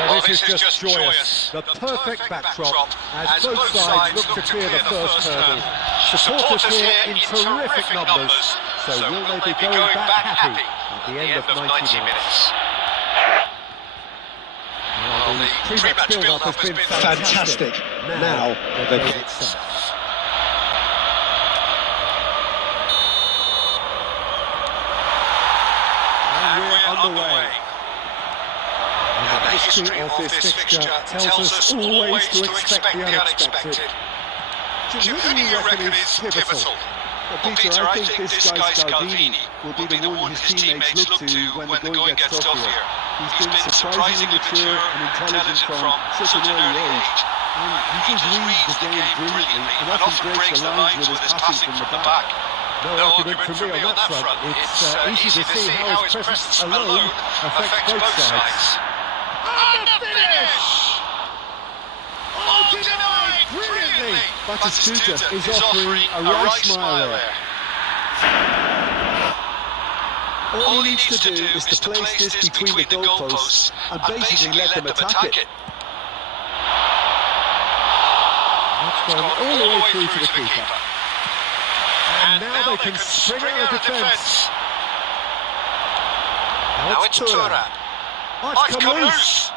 Well, this is just joyous. The perfect backdrop as both sides look to clear the first hurdle. Supporters here in terrific numbers, so will they be going back happy at the end of 90 minutes? Well, the pre-match build-up has been fantastic. Now the game starts. And we're underway. The history of this fixture tells us always to expect the unexpected. Who do you reckon is pivotal? Well, Peter, I think this guy Scalvini will be the one his teammates look to when the going gets tough here. He's been surprisingly mature and intelligent from such an early age. And he just reads the game brilliantly and often breaks the lines with his passing from the back. No argument for me on that front. It's easy to see how his presence alone affects both sides. And the finish! Oh, denied brilliantly! Batistuta is offering a right smile there. All he needs to do is to place this between the goalposts and basically let them attack it. That's gone all the way through to the keeper. And now they can spring out of defence. Now it's Turan. Oh, it's come loose!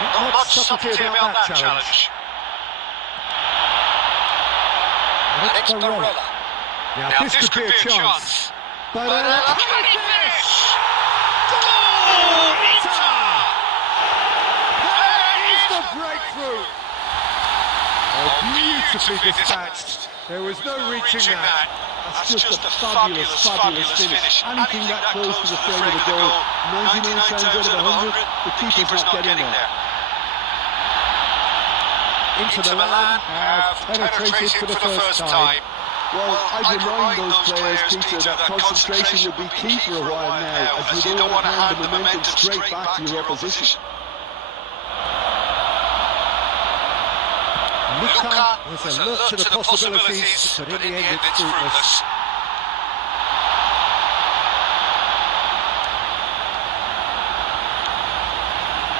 Not much subtlety about that challenge. And it's Barella. Now this could be a chance. Barella, can he finish? Goal! Inter! There is the breakthrough! Oh, beautifully dispatched. There was no reaching that. That's just a fabulous finish. Anything that close to the frame of the goal, 99 times out of 100, the keeper's not getting there. Inter Milan have penetrated for the first time. Well, I'd remind those players, Peter, that concentration will be key for a while now, as you don't want to hand the momentum straight back to your opposition. Luka was alert to the possibilities, but in the end it's fruitless.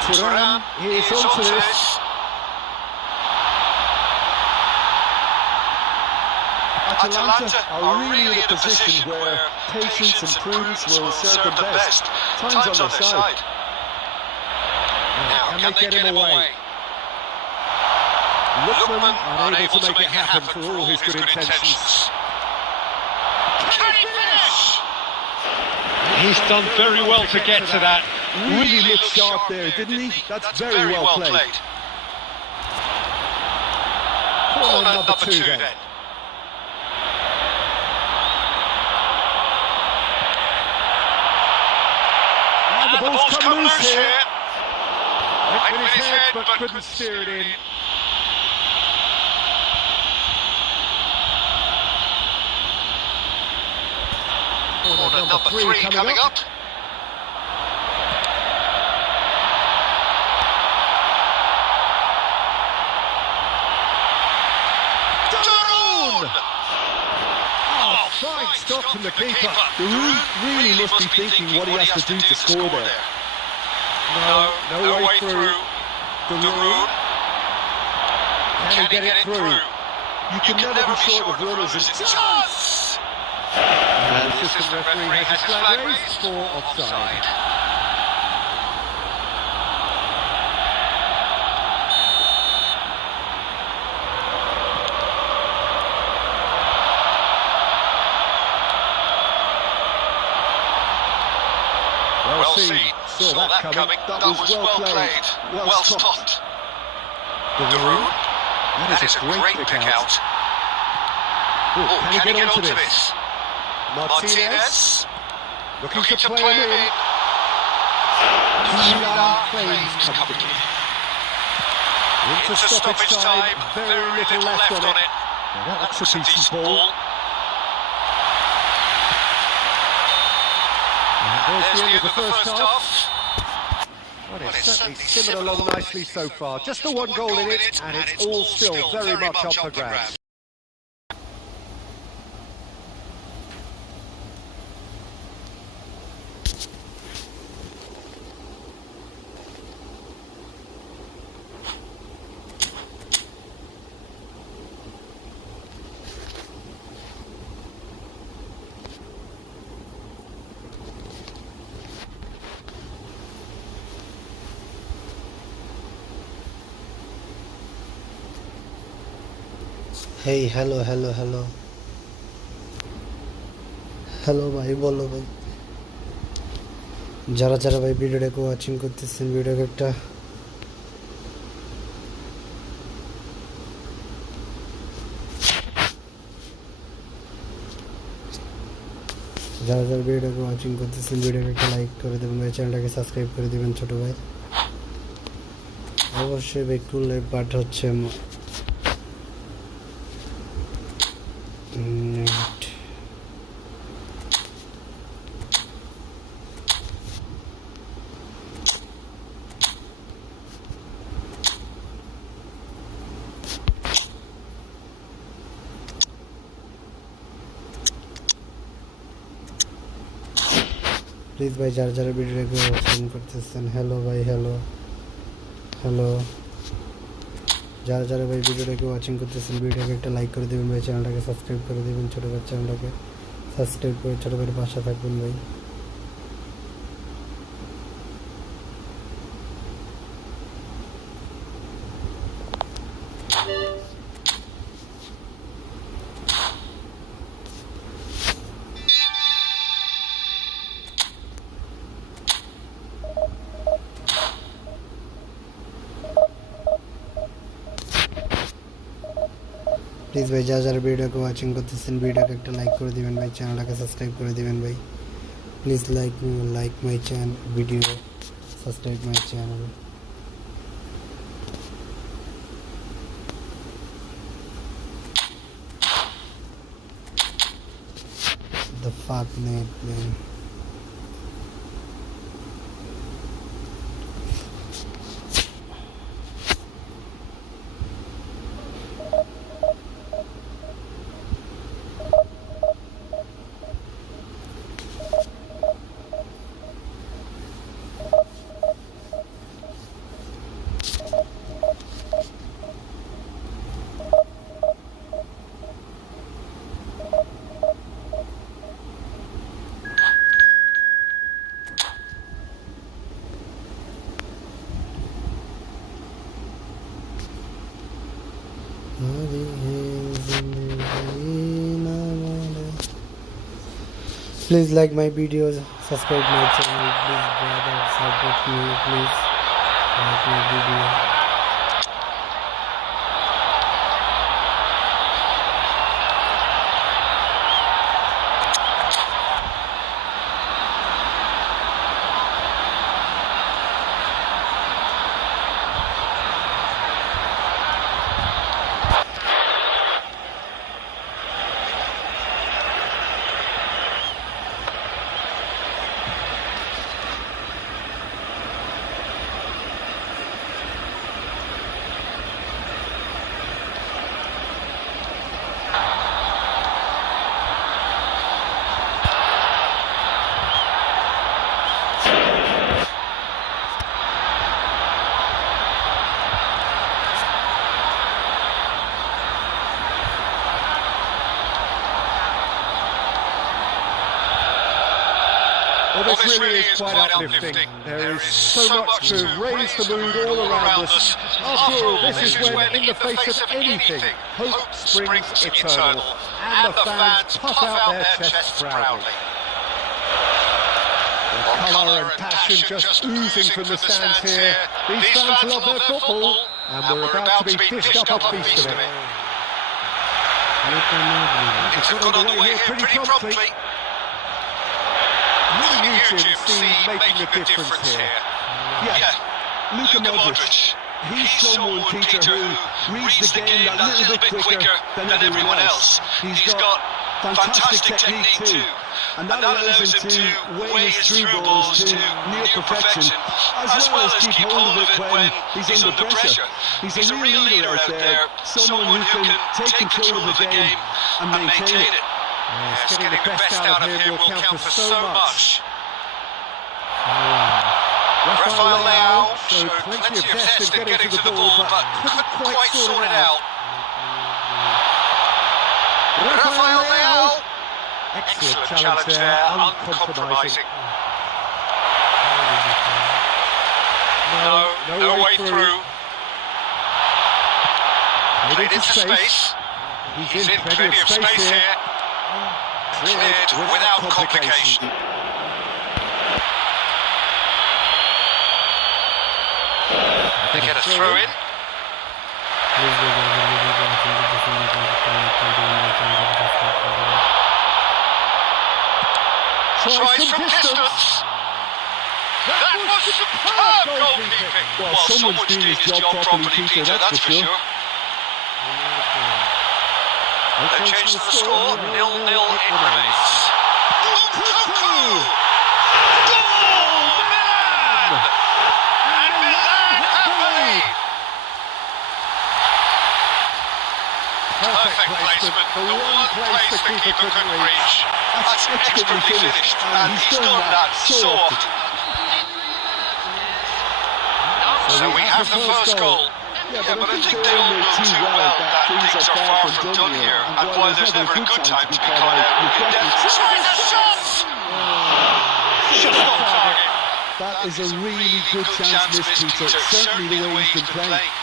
Turan is on to this. Atalanta are really in a position where patience and prudence will serve them best. Time's on their side. Now, can they get him away? Lookman unable to make it happen for all his good intentions. Can he finish? He's done very well to get to that. Really looked sharp there, didn't he? That's very well played. Corner number two then. And the ball's come loose here. Went with his head but couldn't steer it in. Corner number three coming up. Fine stop from the keeper. The really must be thinking what he has to do to score there. No way through. Garena. Can he get it through? You can never be short of runners. And chance! And the assistant referee has his flag raised for offside. Well seen. Saw that coming. That was well played. Well stopped. Garena. That is a great pick out. Can he get onto this? Martinez. Looking to play him in. Plays comfortably. Into stoppage time. Very little left on it. That's a decent ball. There's the end of the first half. Well, it's certainly simmered along nicely so far. Just the one goal in it, and it's all still very much up for grabs. Hey, hello ভাই, বলো ভাই। যারা যারা ভাই ভিডিওটাকে watching করতেছেন, ভিডিওকে একটা লাইক করে দেবেন ভাই, চ্যানেলটাকে সাবস্ক্রাইব করে দেবেন ছোট ভাই। অবশ্যই ভাই টুল লাইভ পার্ট হচ্ছে প্লিজ ভাই যারা যারা ভিডিওটাকে ওয়াচিং করতেছেন, হ্যালো ভাই, হ্যালো যারা যারা ভাই ভিডিওটাকে ওয়াচিং করতেছেন, ভিডিওটাকে একটা লাইক করে দেবেন ভাই, চ্যানেলটাকে সাবস্ক্রাইব করে দেবেন ছোটো ভাই, চ্যানেলটাকে সাবস্ক্রাইব করে ছোটো ভাইয়ের পাশে থাকবেন ভাই। প্লিজ ভাই যারা যারা ভিডিওকে ওয়াচিং করতেছেন, ভিডিওকে একটা লাইক করে দিবেন ভাই, চ্যানেলটাকে সাবস্ক্রাইব করে দিবেন ভাই। Please like my channel video, subscribe my channel. The fuck mate, man. Please like my videos, subscribe my channel, please brother support me, please like my video. Well, this really is quite uplifting. There is so much to raise the mood all around us. After all, this is when, in the face of anything, hope springs eternal, and the fans puff out their chests proudly. The colour and passion just oozing from the stands here. These fans love their football, and we're about to be dished up a feast of it. It's got on the way here pretty promptly. Many YouTube see making a difference here. Yeah, Luka Modric. He's someone, Peter, who reads the game a little bit quicker than everyone else. He's got fantastic technique too, and that allows him to weigh his through balls to near perfection, as well as keep hold of it when he's under pressure. He's a real leader out there, someone who can take control of the game and maintain it. Yes, getting the best out of him will count for so much. Rafael Leao showed plenty of zest in getting to the ball, but couldn't quite sort it out. Rafael Leao, excellent challenge there, uncompromising. No way through. Played into space. He's in plenty of space here. Cleared without complication. They get a throw in. Tries from distance. That was superb goalkeeping. Well, someone's doing his job properly, Peter, that's for sure. They've changed the score, 0-0 it remains. Goal, Milan! And Milan happily! Perfect placement, the one place the keeper couldn't reach. That's expertly finished, and he's done that so often. So we have the first goal. Yeah, but I think they all know too well that things are far from done here, and while there's never a good time to be caught out, we can definitely try the shot! Shot on target. That is a really good chance missed, Peter. Certainly the way he's been playing.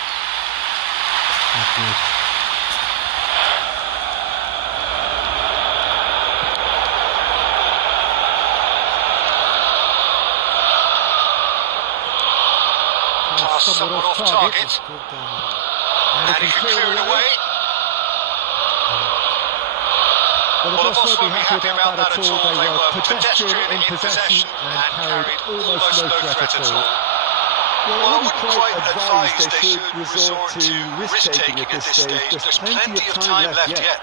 Somewhat off target, and he can clear it away. Well, the boss won't be happy about that at all. They were pedestrian in possession and carried almost no threat at all. Well, I wouldn't quite advise they should resort to risk-taking at this stage. There's plenty of time left yet.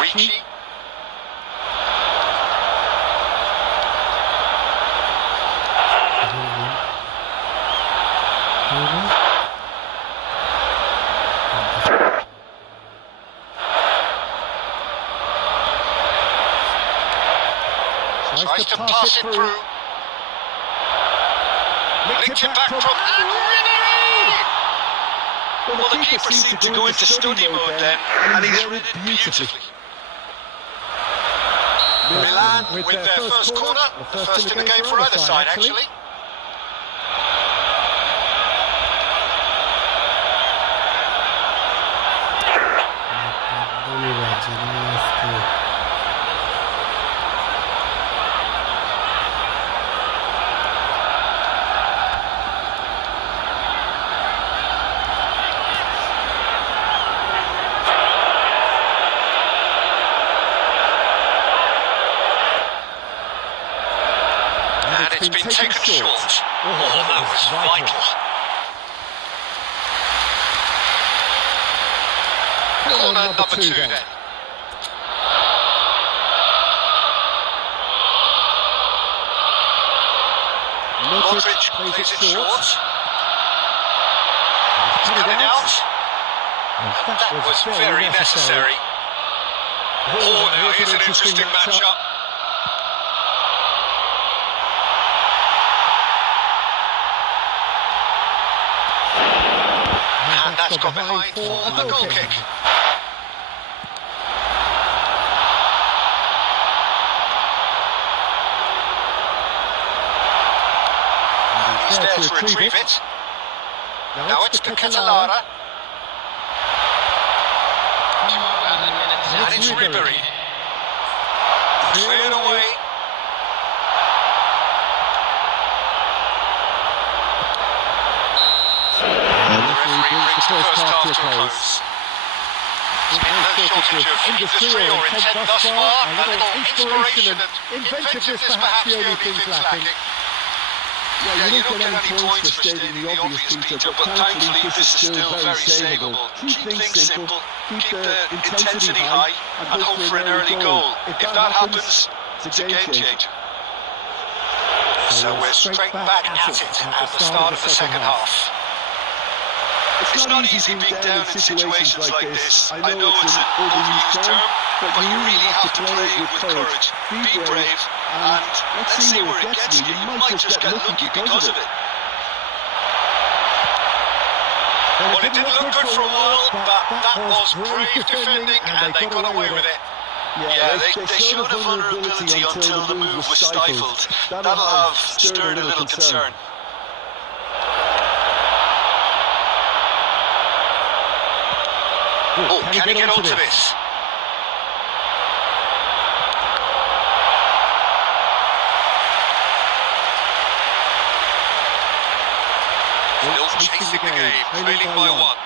Ricci. Tries to pass it through. Linked it back from Ribéry! Well, the keeper seemed to go into study mode then, and he's read it beautifully. Milan with their first corner, the first in the game for either side, actually. It's been taken short. Oh, that was vital. Corner number two then. Modric plays it short. Cut it out. And that was very necessary. Oh, now here's an interesting matchup. And that's gone behind for a goal kick. He's there to retrieve it. Now it's to Catalara. And it's Ribéry. Cleared away. Brings the first half to a close. There's been no shortage of industry or intent thus far, a little inspiration and inventiveness perhaps the only things lacking. Yeah, you don't get any points for stating the obvious, Peter, but thankfully this is still very savable. Keep things simple, keep the intensity high, and hope for an early goal. If that happens, it's a game changer. So we're straight back at it at the start of the second half. It's not easy being down in situations like this. I know it's an overused term, but you really have to play with courage. Be brave, and let's see where it gets you. You might just get lucky because of it. Well, it didn't look good for a while, but that was brave defending, and they got away with it. Yeah, they showed a vulnerability until the move was stifled. That'll have stirred a little concern. Oh, can he get onto this? Still chasing the game, trailing by one.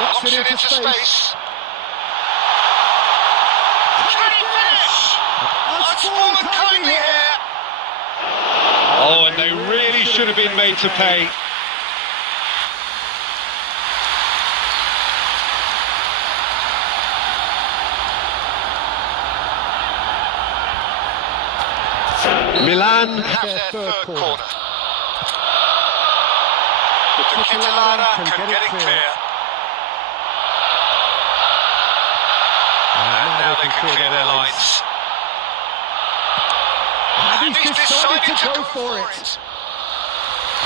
Knocks it into space. Can he finish? That's fallen kindly here. Oh, and they really should have been made to pay. Milan Have their third corner. The Ketelara can get it clear. And now they can clear their lines. And he's decided to go for it.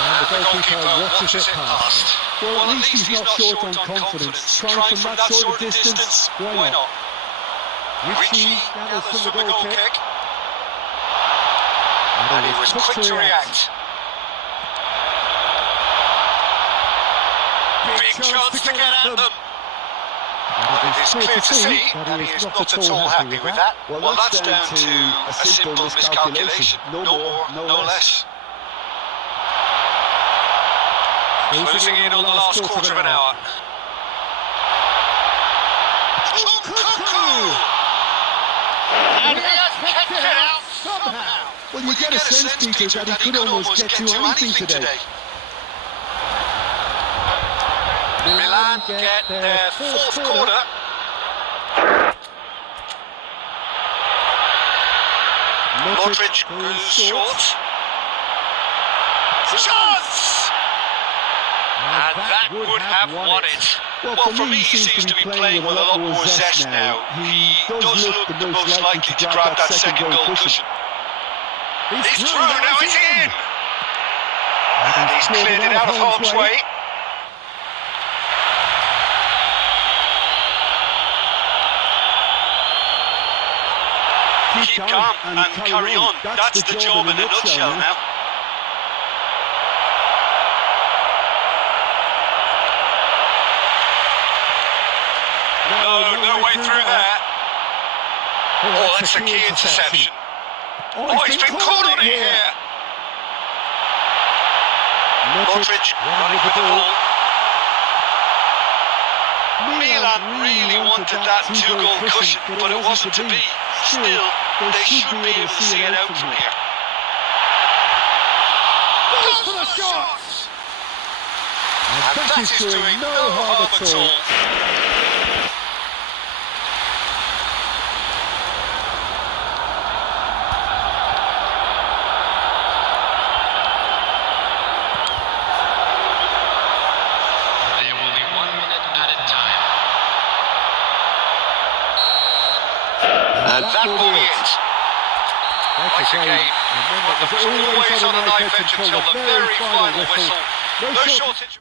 And the goalkeeper watches it past. Well, at least he's not short on confidence. Trying from that sort of distance, why not? Richie gathers from the goal kick. And he was quick to react. Big chance to get at them. It's clear to see that he is not at all happy with that. Well, that's down to a simple miscalculation. No more, no less. Closing in on the last quarter of an hour. And he has kicked it out somehow. Well, you get a sense, Peter, that he could almost get to anything today. Milan get their fourth corner. Modric goes short. Chance! And that would have won it. Well, for me, he seems to be playing with a lot more zest now. He does look the most likely to grab that second goal cushion. He's through, now it's in! And he's cleared it out of harm's way. Keep calm and carry on. That's the job in a nutshell now. No way through there. Oh, that's a key interception. Oh, he's been caught on it here. Modric running with the ball. Milan really wanted that two-goal cushion, but it wasn't to be. Still, they should be able to see it out from here. Goes for the shot! And that is doing no harm at all. And that will be it. Right again, but the foot's always on a knife edge until the very final whistle. No shortage.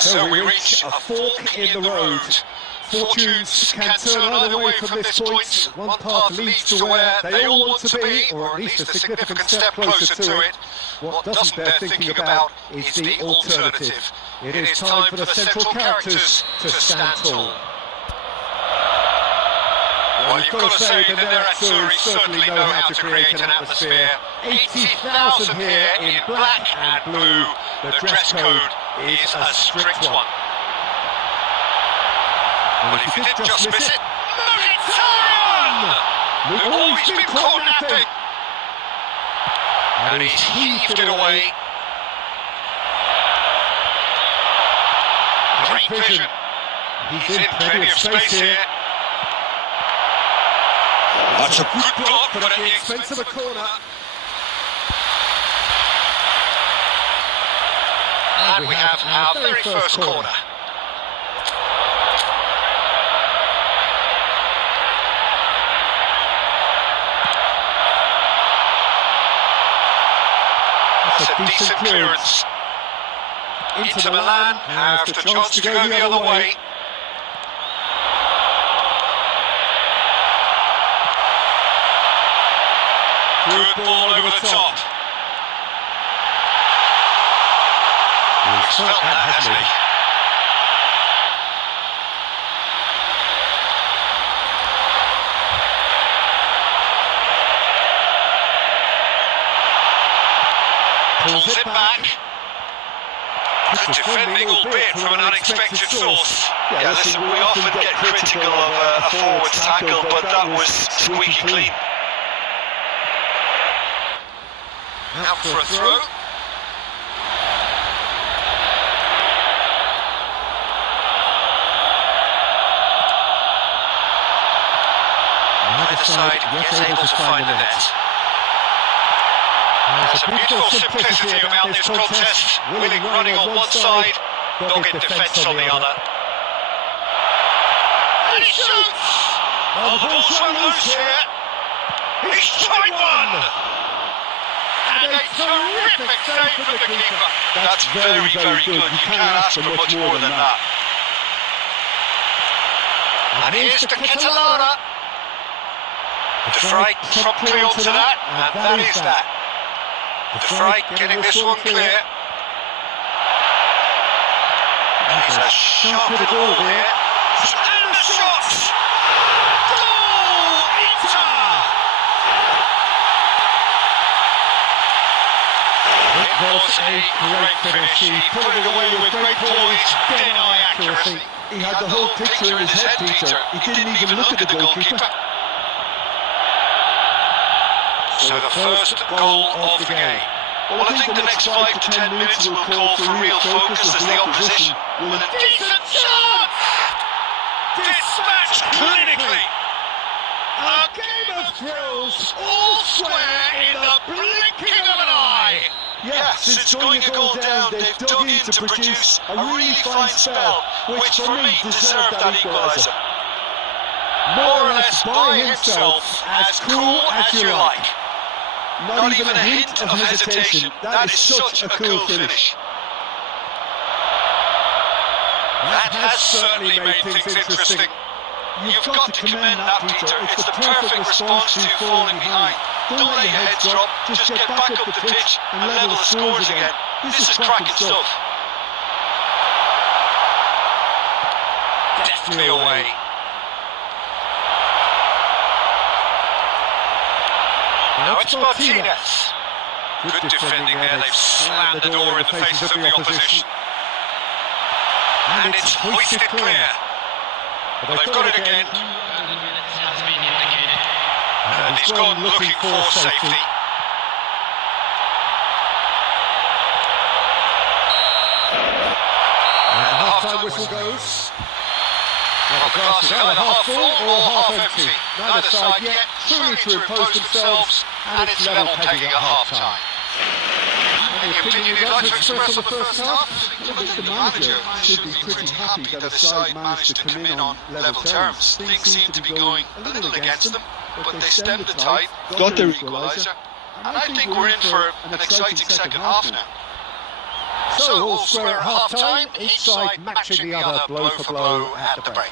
So we reach a fork in the road. Fortunes can turn either way from this point. One path leads to where they all want to be, or at least a significant step closer to it. What doesn't bear thinking about is the alternative. It is time for the central characters to stand tall. Well, you've got to say the Nerazzurri certainly know how to create an atmosphere. 80,000 here in black and blue. The dress code is a strict one. But if you did just miss it, Mkhitaryan! They've always been caught napping. And he's heaved it away. Great vision. He's in plenty of space here. That's a good block, but at the expense of a corner. And we have our very first corner. That's a decent clearance. Inter Milan have the chance to go the other way. Good ball over the top. He's felt that, hasn't he? Pulls it back. Good defending, albeit from an unexpected source. Yeah, listen, we often get critical of a forward's tackle, but that was squeaky clean. Out for a throw. Neither side is able to find the net. There's a beautiful simplicity about this contest. Willing running on one side, dogged defence on the other. And he shoots! Oh, the ball's run loose here. He's tried one! And a terrific save from the keeper. That's very, very good. You can't ask for much more than that. And here's the Catalana. De Vrij promptly onto that, and that is that. De Vrij getting this one clear. He's a shot at all here. And the shot! Goal! Inter! It was a great finish. He put it away with great poise, dead-eye accuracy. He had the whole picture in his head, Peter. He didn't even look at the goalkeeper. So the first goal of the game. Well, I think the next 5 to 10 minutes will call for real focus as the opposition will a decent chance! Dispatched clinically! A game of thrills, all square in the blinking of an eye! Yeah, since going a goal down, they've dug in to produce a really fine spell, which for me deserved that equaliser. More or less by himself, as cool as you like. Not even a hint of hesitation. That is such a cool finish. That has certainly made things interesting. You've got to commend that, Peter. It's the perfect response to falling behind. Don't let your heads drop, just get back up the pitch and level the scores again. This is cracking stuff. Deftly away. Now it's Martinez. Good defending there, they've slammed the door in the faces of the opposition. And it's hoisted clear. But they've got it again. And he's gone looking for safety. And the half-time whistle goes. Well, the glass is either half full or half empty. Neither side yet truly to impose themselves, and it's level pegging at half-time. Any opinion you'd like to express on the first half? I think the manager should be pretty happy that the side managed to come in on level terms. Things seemed to be going a little against them, but they stemmed the tide, got their equaliser, and I think we're in for an exciting second half now. So all square at half-time, each side matching the other blow for blow at the break.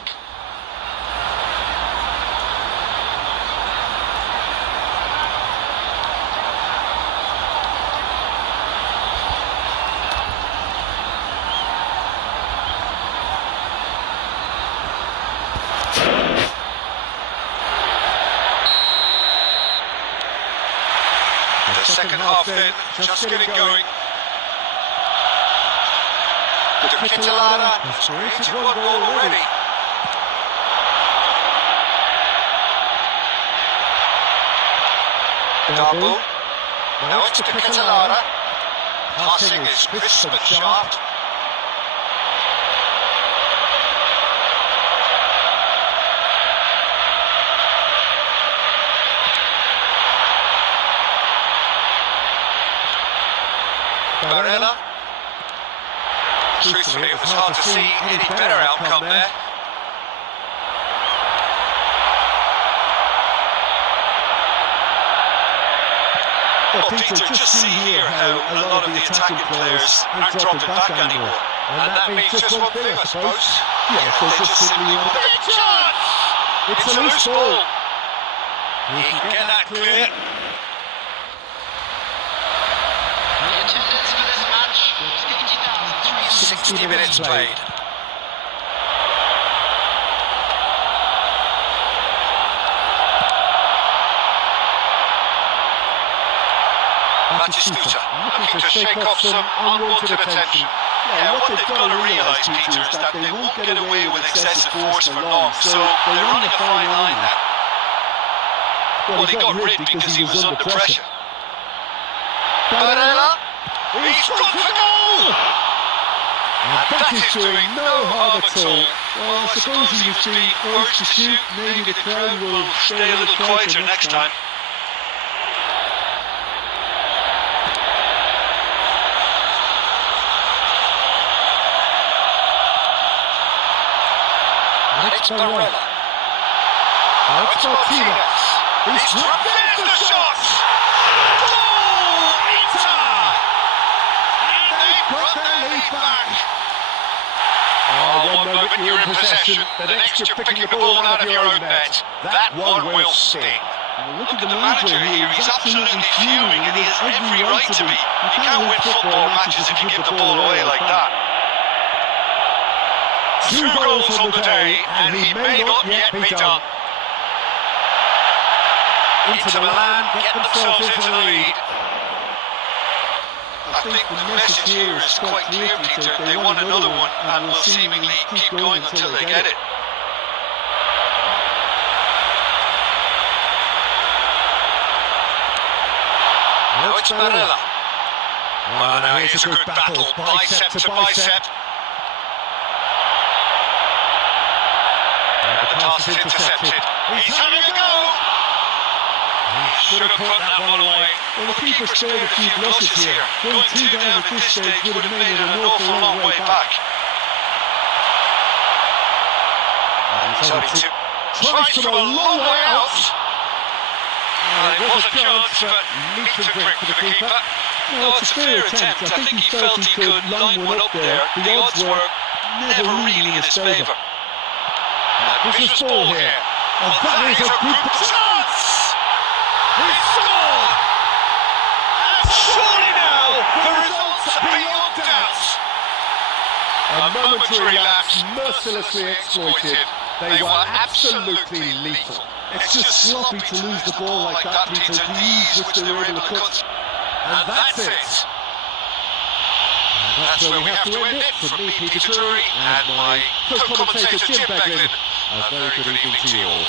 The second half then, just getting going. Kittalana has created one goal already. Darbu. Now it's to Kittalana. Passing is crisp and sharp. Garena. Truthfully, it was hard to see any better outcome there. Well, Peter, just see here how a lot of the attacking players aren't dropping back anymore. And that means just one thing, I suppose. Yeah, they just simply want a chance! It's a loose ball. He can get that clear. 60 minutes played. Batistuta looking to shake off some unwanted attention. Yeah, what they've got to realise, Peter, is that they won't get away with excessive force for long, so they're running a fine line now. Well, he got rid because he was under pressure. Barella, he's gone for goal! And that is doing no harm at all. Well, I suppose he was being urged to shoot. Maybe the crowd will stay a little quieter next time. And it's Barella. Now it's Martinez. He's there's the shot! Goal! Inter! And they've got their lead back. One moment you're in possession, the next you're picking the ball out of your own net. That one will sting. Look at the manager here, he's absolutely fuming and he has every right to be. You can't win football matches if you give the ball away like that. 2 goals on the day and he may not yet be done. Inter Milan get themselves into the lead. I think the message here is quite clear, Peter. They want another one and will seemingly keep going until they get it. Now it's Barella. Well, now here's a good battle, bicep to bicep. And the pass is intercepted. He's having a go! Should have put that one away. Well, the keeper spared a few losses here. Going 2 down at this stage would have made it an awful long way back. He's only tries from a long way out. It was a chance, but meet and drink for the keeper. No, it's a fair attempt. I think he felt he could line one up there. The odds were never really in his favour. Here's the ball here. And that is a good chance! He scored! And surely now, the results are beyond doubt! A momentary lapse mercilessly exploited. They were absolutely lethal. It's just sloppy to lose the ball like that, Peter, the ease which they were able to cut. And that's it. And that's where we have to end it. From me, Peter Drury, and my co-commentator, Jim Beglin. A very good evening to you all.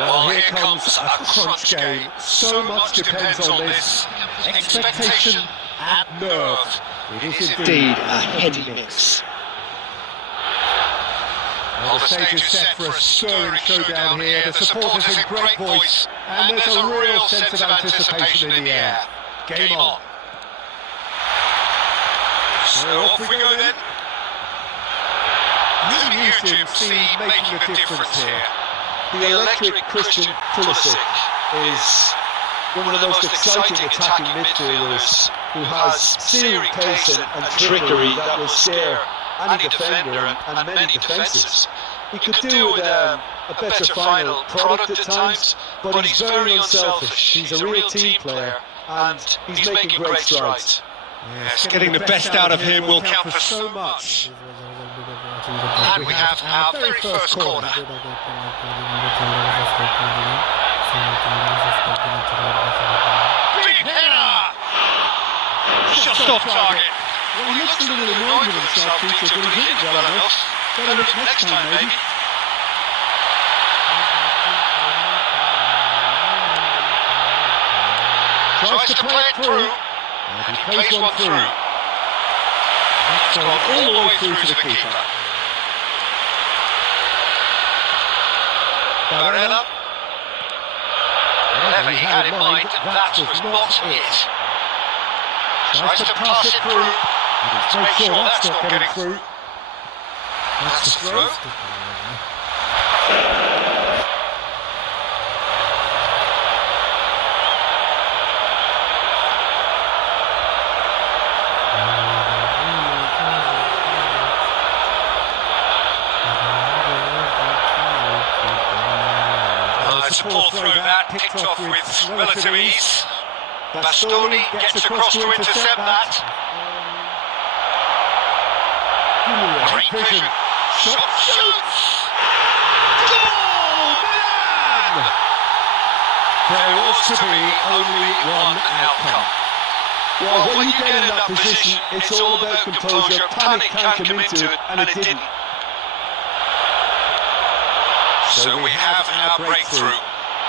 Well, here comes a crunch game. So much depends on this. Expectation and nerve. It is indeed a heady mix. Well, the stage is set for a stirring showdown here. The supporters in great voice, and there's a real sense of anticipation in the air. Game on. So off we go then. Who do you, Jim, see making the difference here? The electric Christian Pulisic is one of the most exciting attacking midfielders who has searing pace and trickery that will scare any defender and many defences. He could do with a better final product at times, but he's very unselfish. He's a real team player and he's making great strides. Yes, getting the best out of him will count for so much. And we have our very first corner. Big header! Just off target. Well, he looks a little annoyed with himself, Peter, but he hit it well enough. Better look next time, maybe. Tries to play it through. And he plays one through. It's gone all the way through to the keeper. Garena. Whatever he had in mind, that was not it. Tries to pass it through. To make sure that's not getting through. That's the throw. It's a poor throw that, picked off with relative ease. Bastoni gets across to intercept that. Great vision. Shot shoots! Goal! Man! There was to be only one outcome. Well, when you get in that position, it's all about composure. Panic can't come into it, and it didn't. So we have our breakthrough.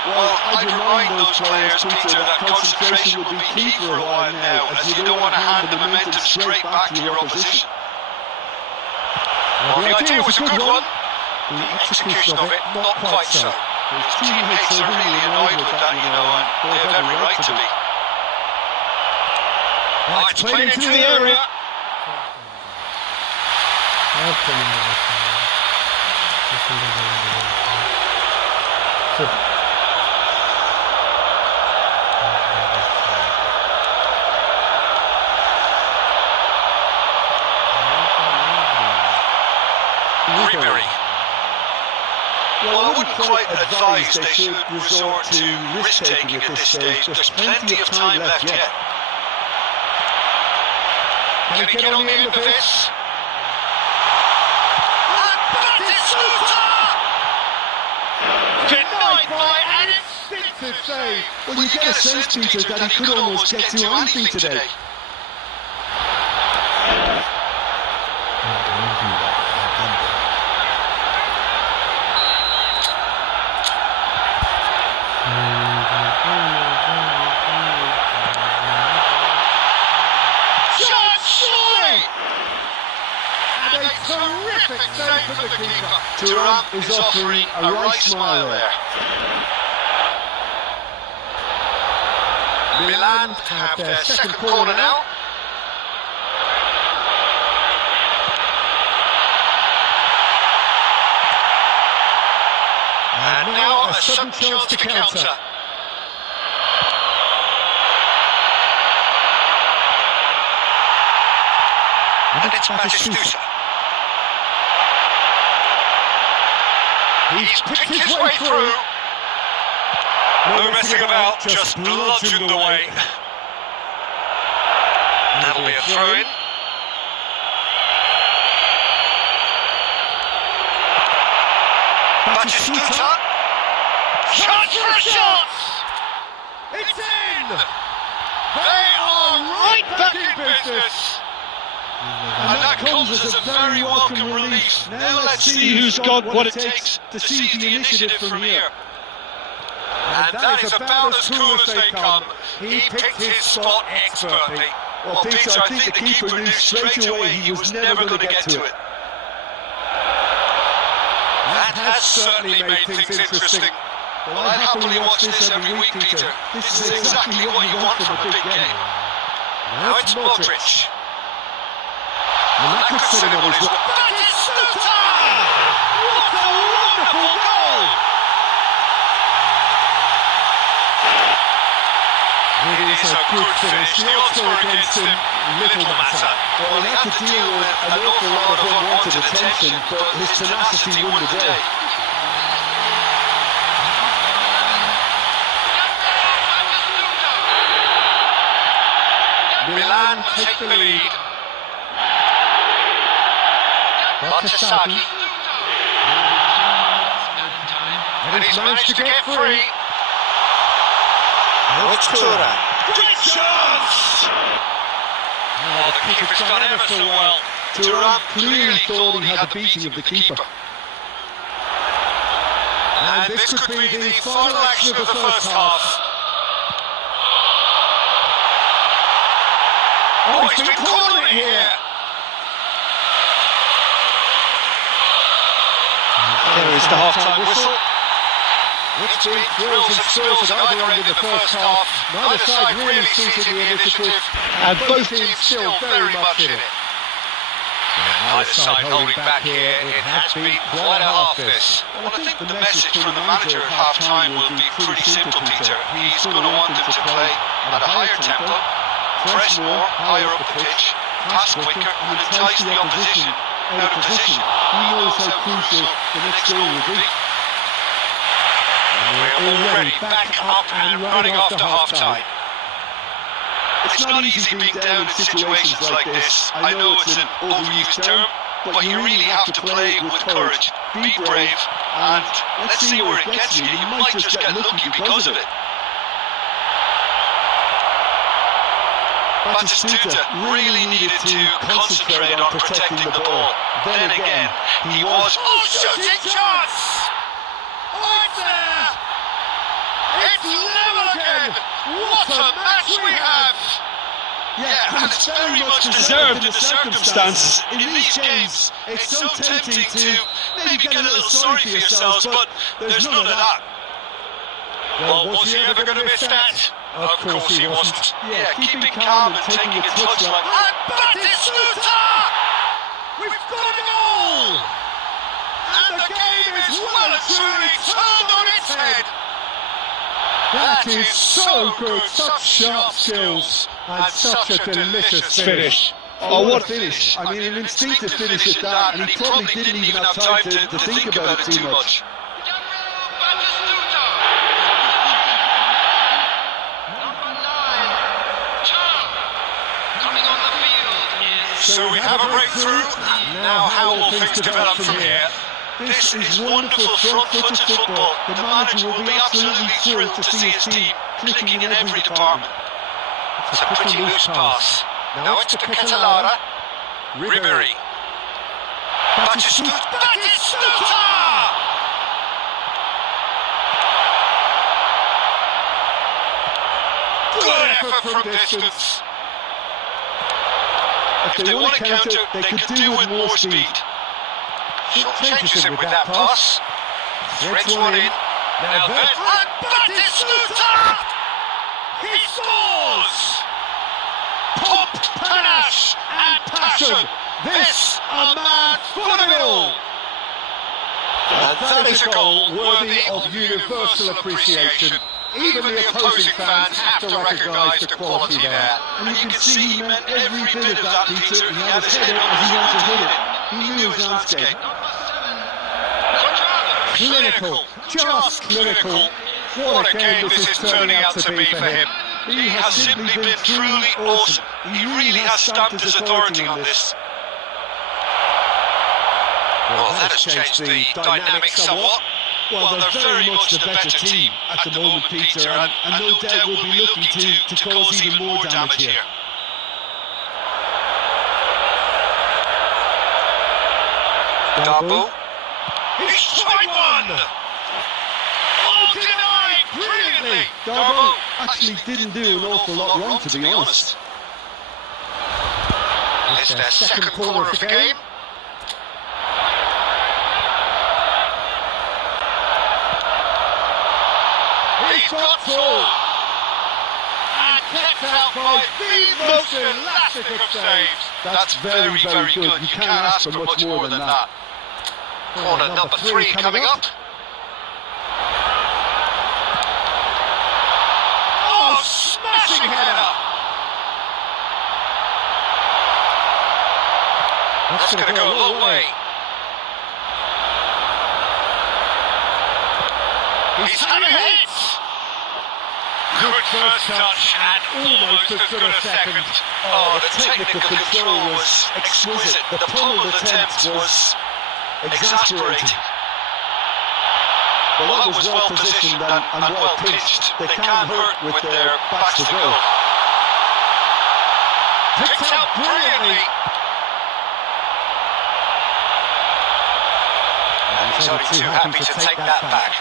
Well, I'd remind those players, Peter, that concentration will be key for a while now, as you don't want to hand the momentum straight back to your opposition. Well, the idea was a good one. The execution of it, not quite so. His teammates are really annoyed with that, you know, and they have every right to be. Oh, it's played into the area. Ribery. Well, I wouldn't quite advise they should resort to risk-taking at this stage. There's plenty of time left yet. Can he get on the end of this? Denied by an instinctive save. Well, you get a sense, Peter, that he could almost get to anything today. Terrific save from the keeper. Thuram is offering a right smile there. Milan have their second corner now. And now a sudden chance to counter. And it's Batistuta. He's picked his way through. No messing about, just bludgeoned away. That'll be a throw-in. Batistuta. Chance for a shot! It's in! They are right back in business! And that comes as a very welcome relief. Now let's see who's got what it takes to seize the initiative from here. And that is about as cool as they come. He picked his spot expertly. Well, Peter, I think the keeper knew straight away he was never going to get to it. That has certainly made things interesting. Well, I'd happily watch this every week, Peter. This is exactly what you want from a big game. Now it's Modric. And that could set him on his way. Batistuta! What a wonderful goal! It is a good finish. The odds were against him. Little matter. Well, he had to deal with an awful lot of unwanted attention, but his tenacity won the day. Milan take the lead. Batshuayi. And he's managed to get free. It's Tura. Great chance! Oh, the keeper's done ever so well. Thuram clearly thought he had the beating of the keeper. And this could be the final action of the first half. Oh, he's been calling it here. There is the half-time whistle. It's been thrills and spills at either end in the first half. Neither side really seizing the initiative, and both teams still very much in it. Neither side holding back here. It has been quite a half this. Well, I think the message from the manager at half-time will be pretty simple, Peter. He's going to want them to play at a higher tempo, press more, higher up the pitch, pass quicker, and entice the opposition out of position. He knows how crucial the next goal will be. We're already back up and running after half-time. It's not easy being down in situations like this. I know it's an overused term, but you really have to play with courage, be brave, and let's see where it gets you. You might just get lucky because of it. Batistuta really needed to concentrate on protecting the ball. Then again, he was... Oh, shooting chance! Right there! It's level again! What a match we have! Yeah, and it's very much deserved in the circumstances. In these games, it's so tempting to maybe get a little sorry for yourselves, but there's none of that. Well, was he ever going to miss that? Of course he wasn't. Yeah, keeping calm and taking a touch like... And Batistuta! We've got a goal! And the game is well and truly turned on its head! That is so good, such sharp skills, and such a delicious finish. Oh, what a finish! I mean, an instinctive finish at that, and he probably didn't even have time to think about it too much. So we have a breakthrough. Now how will things develop from here? This is wonderful front-footed football. The manager will be absolutely thrilled to see his team clicking in every department. It's a pretty loose pass. Now it's to Catalara. Ribery. Batistuta! Good effort from distance. If they want to counter, they could do with more speed. Changes him with that pass. Threads one in. Now that... And Batistuta! He scores! Pop, panache and passion. This a man phenomenal! And that is a goal worthy of universal appreciation. Even the opposing fans have to recognise the quality there. And you can see he meant every bit of that, Peter. He had his head up as he went to hit it. He knew his landscape. Clinical, just clinical. What a game this is turning out to be for him. He has simply been truly awesome. He really has stamped his authority on this. Well, that has changed the dynamic somewhat. Well, they're very much the better team at the moment, Peter, and no doubt will be looking to cause even more damage here. Darbo. He's tried one! Oh, denied! Brilliant! brilliantly. Darbo actually didn't do an awful lot wrong, to be honest. It's their second corner of the game. He's got through. And kept out by the most elastic of saves. That's very, very good. You can't ask for much more than that. Corner number 3 coming up. Oh, smashing header! That's going to go a long way. He's had a hit! Good first touch and almost as good a second. Oh, the technical control was exquisite. The pummeled attempt was exasperating. Well, that was well positioned and well pitched. They can't hurt with their backs to goal. Picked out brilliantly. And he's only too happy to take that back.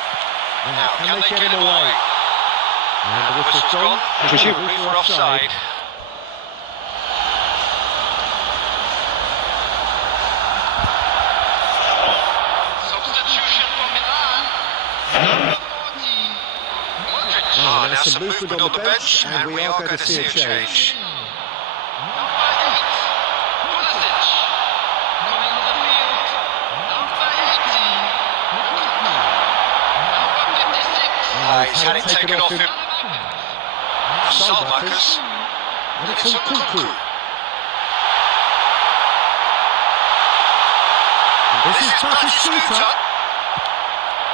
Now, can they get him away? And the whistle's gone, presumably for offside. Substitution from Milan. Number 40. Oh, now some movement on the bench, and we are going to see a change. Number 8, Pulisic. Coming to the field. Number 80. Number 56. He's had it taken off him. Salmakers, and it's Nkunku. And this is Batistuta,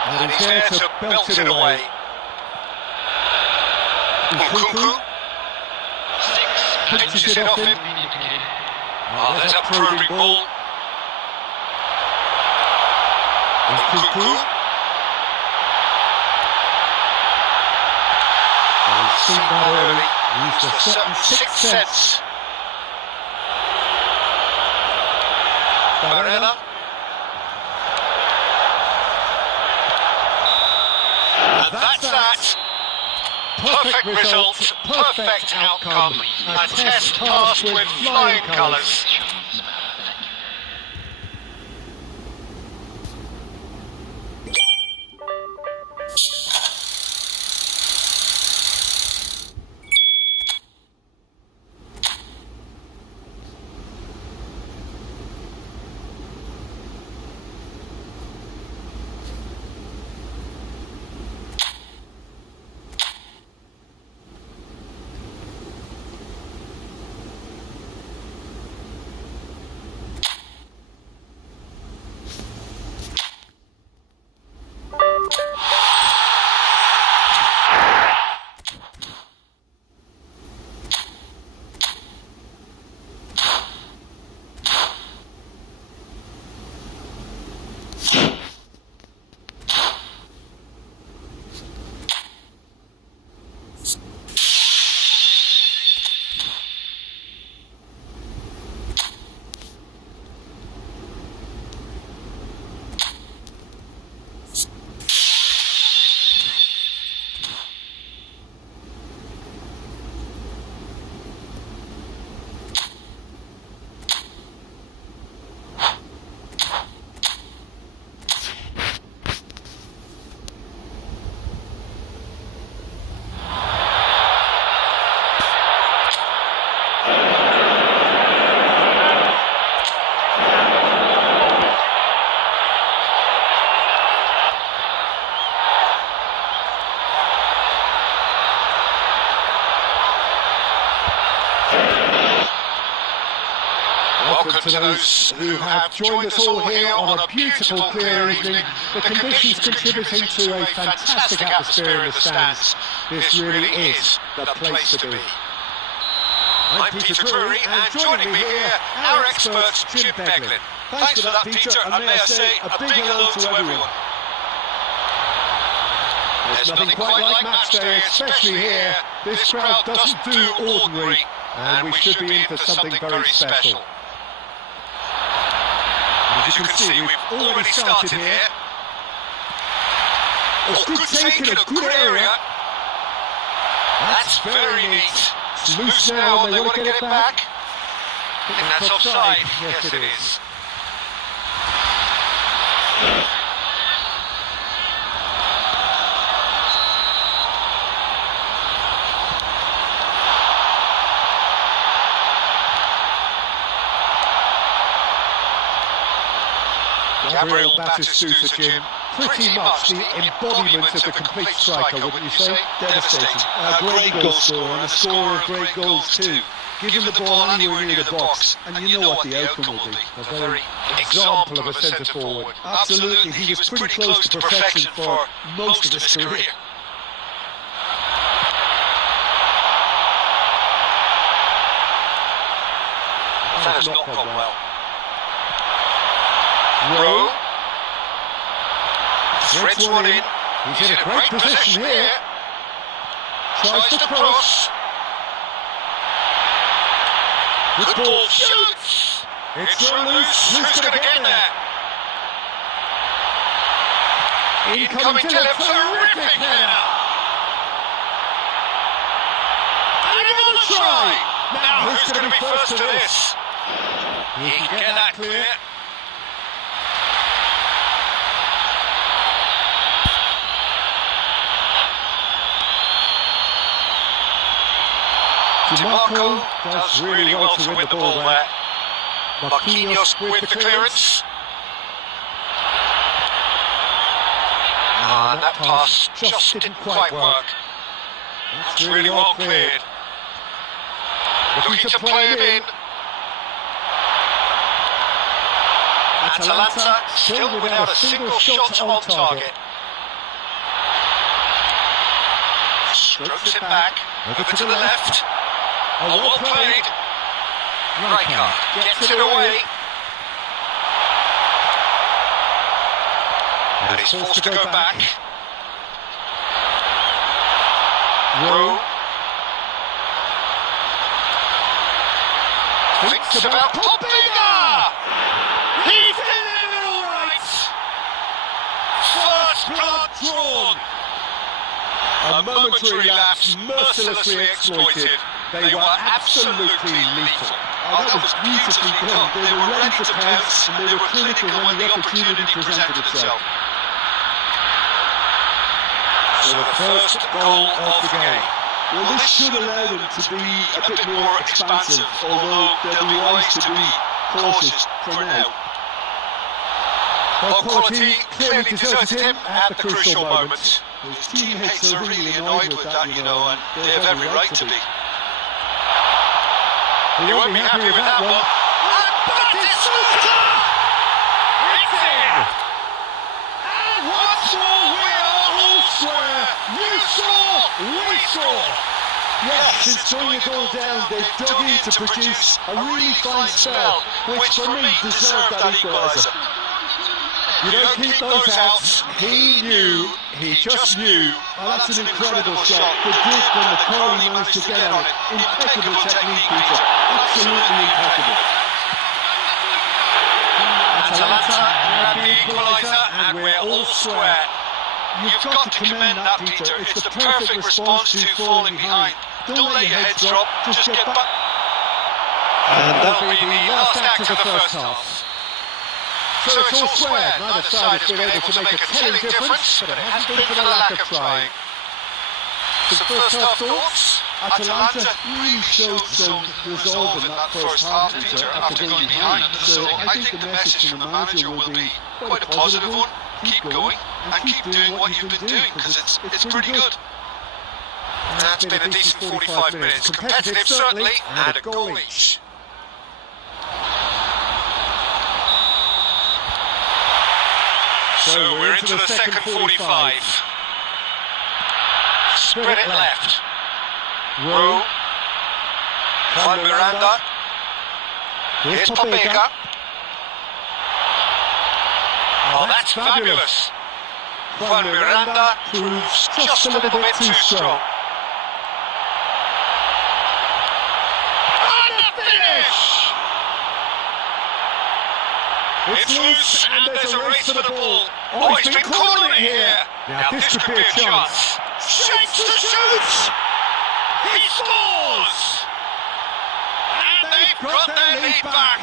and he's there to belt it away. Nkunku, 6, pinches it off him. Oh, there's a probing ball. Nkunku. He's seen that early, used a certain sixth sense. Garena. And that's that. Perfect result, perfect outcome. A test passed with flying colours. Welcome to those who have joined us all here on a beautiful, clear evening. The conditions contributing to a fantastic atmosphere in the stands. This really is the place to be. I'm Peter Drury, and joining me here, our expert, Jim Beglin. Thanks for that, Peter, and may I say a big hello to everyone. There's nothing quite like match day, especially here. This crowd doesn't do ordinary, and we should be in for something very special. As you can see, we've already started here. Oh, good take in a good area. That's very neat. It's loose now and they want to get it back. I think that's offside. Yes, it is. Gabriel Batistuta, Jim. Pretty much the embodiment of the complete striker, wouldn't you say? Devastating. A great goal scorer and a scorer of great goals too. Give him the ball anywhere near the box, and you know what the outcome will be. A very example of a centre-forward. Absolutely, he was pretty close to perfection for most of his career. That has not gone well. Rowe. Threads one in. He's in a great position here. Tries to cross. Good ball, shoots! It's loose. Who's going to get there? Incoming to a terrific header! And another try! Now who's going to be first to this? He can get that clear. DiMarco does really well to win the ball there. Marquinhos with the clearance. And that pass just didn't quite work. That's really well cleared. Looking to play him in. Atalanta still without a single shot on target. Strokes it back, over to the left. Oh, well played. Rijkaard gets it away. And he's forced to go back. Rowe. Thinks about Poppinga! He's in it all right! First blood drawn! A momentary lapse mercilessly exploited. They were absolutely lethal. Oh, that was beautifully done. They were ready to pounce and they were clinical when the opportunity presented itself. So the first goal of the game. Well, this should allow them to be a bit more expansive, although they'll be wise to be cautious for now. Well, quality clearly deserted him at the crucial moment. His teammates are really annoyed with that, you know, and they have every right to be. He won't be happy with that one. And Batistuta! It's in! And once more we are all square. You score, we score. Yes, since throwing a goal down, they've dug in to produce a really fine spell, which for me deserved that equaliser. You don't keep those out. He knew, he just knew. Oh, that's an incredible shot. The grip and the curl he managed to get on it. Impeccable technique, Peter. Absolutely impeccable. Atalanta grab the equaliser and we're all square. You've got to commend that, Peter. It's the perfect response to falling behind. Don't let your heads drop, just get back. And that'll be the last act of the first half. So it's all square. Neither side has been able to make a telling difference, but it hasn't been for the lack of trying. Some first half thoughts? Atalanta really showed some resolve in that first half, Peter, after going behind. So I think the message from the manager will be quite a positive one. Keep going and keep doing what you've been doing, because it's pretty good. That's been a decent 45 minutes. Competitive certainly, and a goal each. So we're into the second 45. Spread it left. Rowe. Juan Miranda. Here's Poppinga. Oh, that's fabulous. Juan Miranda proves just a little bit too strong. And the finish! It's loose and there's a race for the ball. Oh, he's been calling it here. Now this could be a chance. Shapes to shoot! He scores! And they've got their lead back.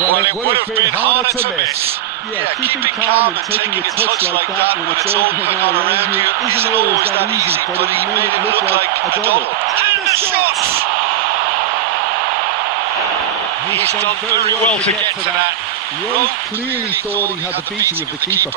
Well, it would have been harder to miss. Yeah, keeping calm and taking a touch like that when it's all going on around you isn't always that easy, but he made it look like a double. And the shot! He's done very well to get to that. Rose clearly thought he had the beating of the keeper.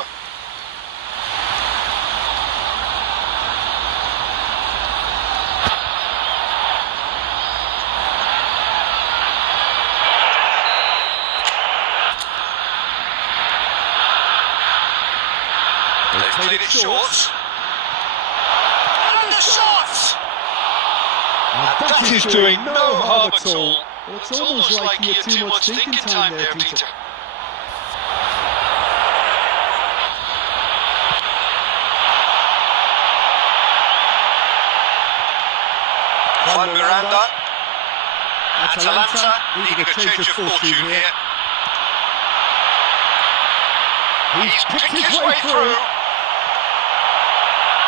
They've played it short. And the shot! And that is doing no harm at all. It's almost like you had too much thinking time there, Peter. Juan Miranda. Atalanta needing a change of fortune here. He's picked his way through.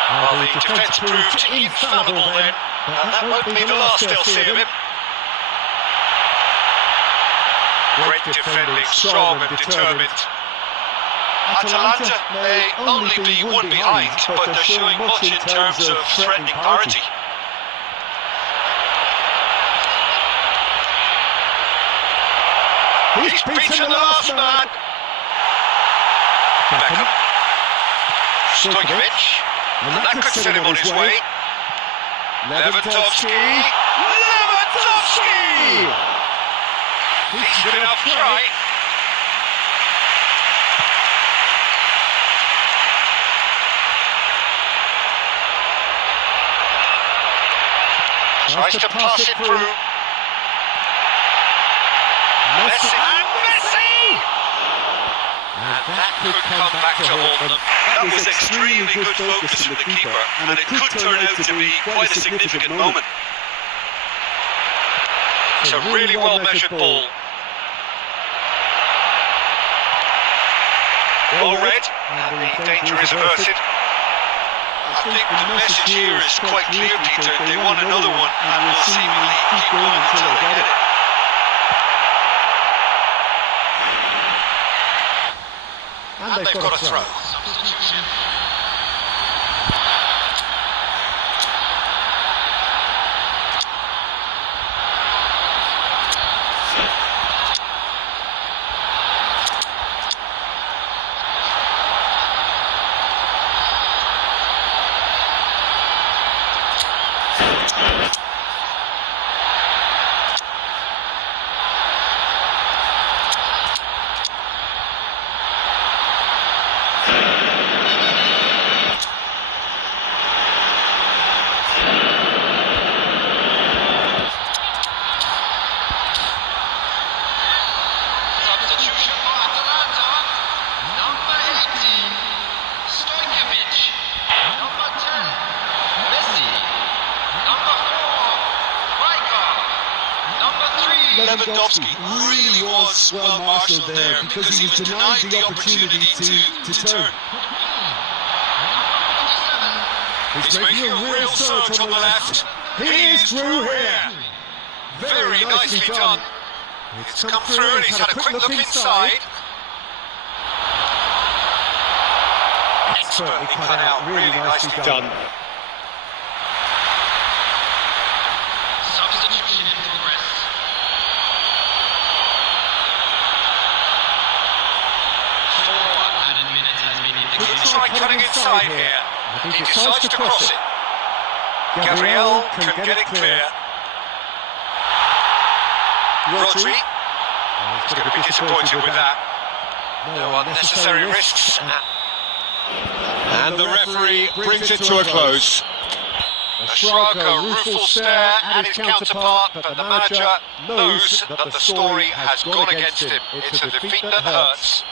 Well, the defence proved infallible then, and that won't be the last they'll see of him. Great defending, strong and determined. Atalanta may only be one behind, but they're showing much in terms of threatening parity. He's beaten the last man. Beckham. Stojkovic. And that could set him on his way. Lewandowski. He's been up try. Tries to pass it through. Messi. And that could come back to haunt them. That was extremely good focus from the keeper, and it could turn out to be quite a significant moment. It's a really well measured ball. Well read, and the danger is averted. I think the message here is quite clear, Peter. They want another one, and will seemingly keep going until they get it. And they've got a throw. Lewandowski really was well marshalled there because he was denied the opportunity to turn. He's making a real surge on the left. He is through here. Very nicely done. It's come through and he's had a quick look inside. Expertly cut out, really nicely done. Try cutting inside here. He decides to cross it. Gabriel can get it clear. Rodri. He's going to be disappointed with that. No unnecessary risks. And the referee brings it to a close. A shrug, a rueful stare at his counterpart, but the manager knows that the story has gone against him. It's a defeat that hurts.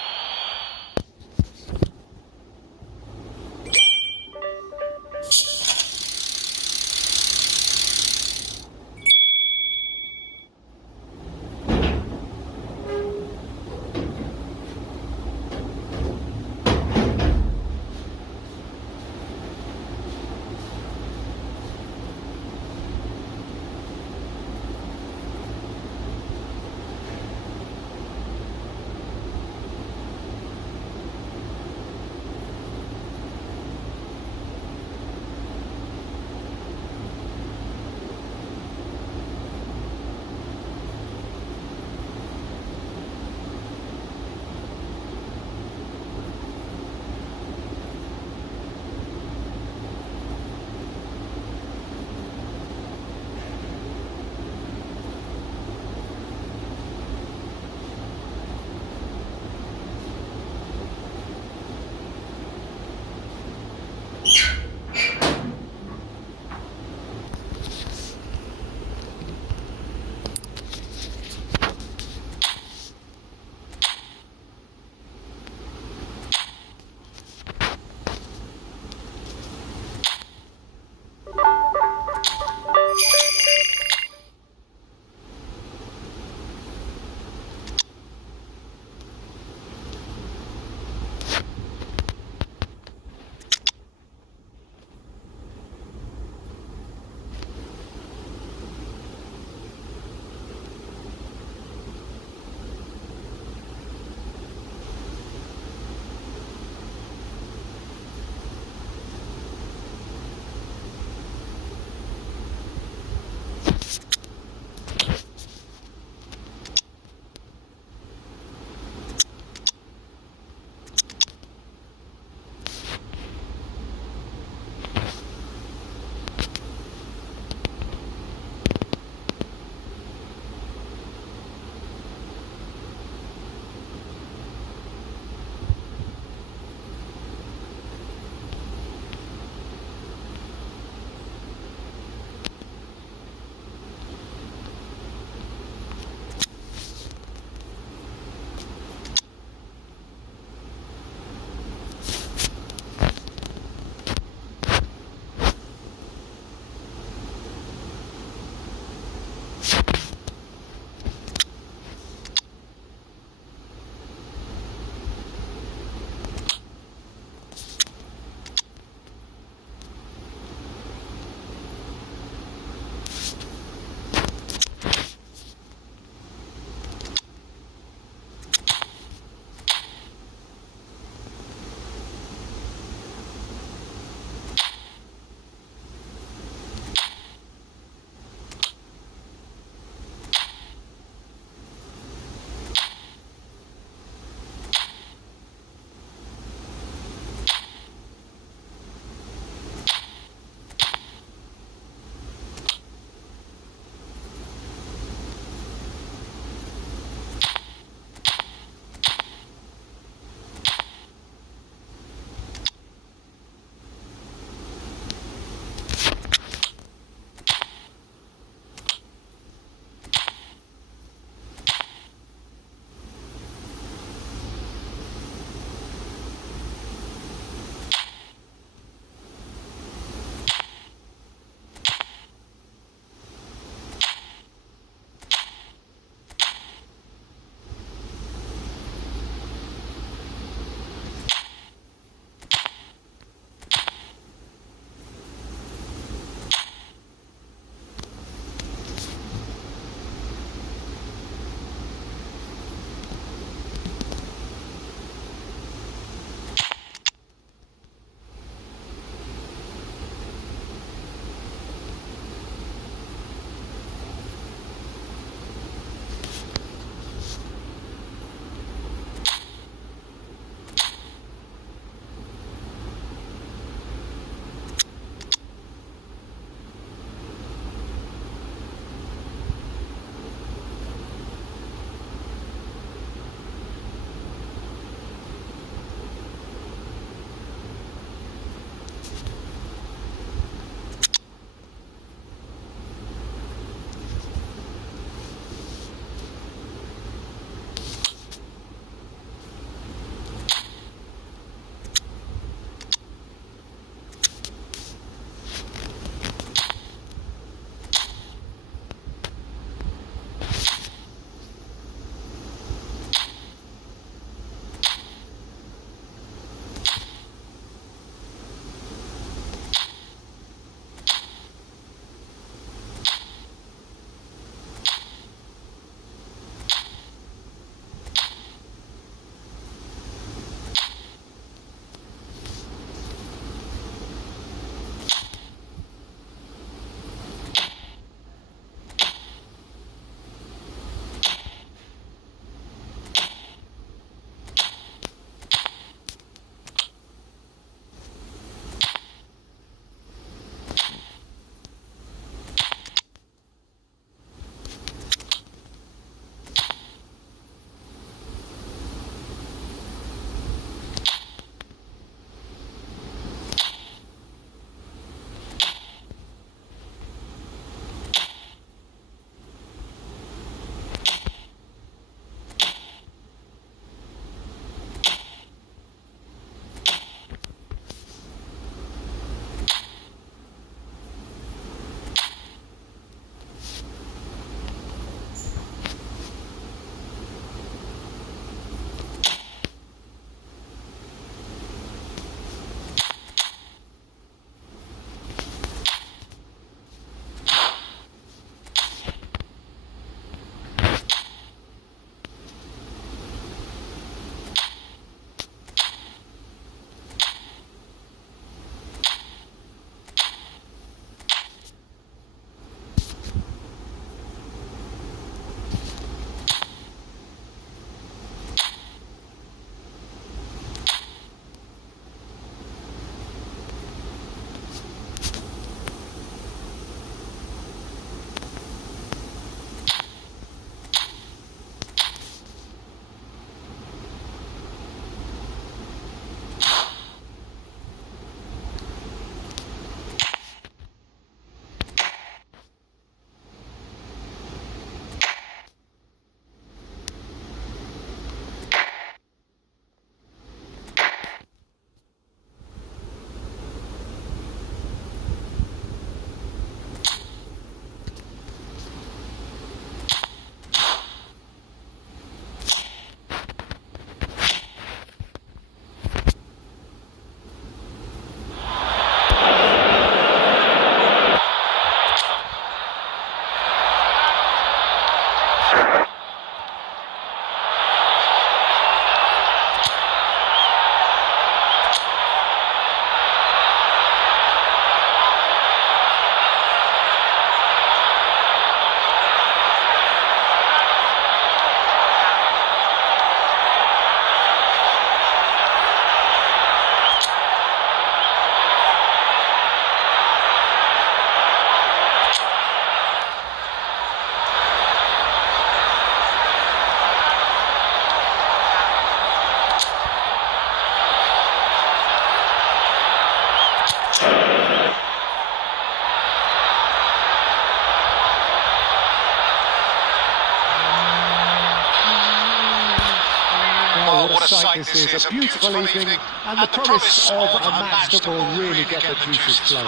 sight this is, a beautiful evening, and the promise of a match that will really get the juices flowing.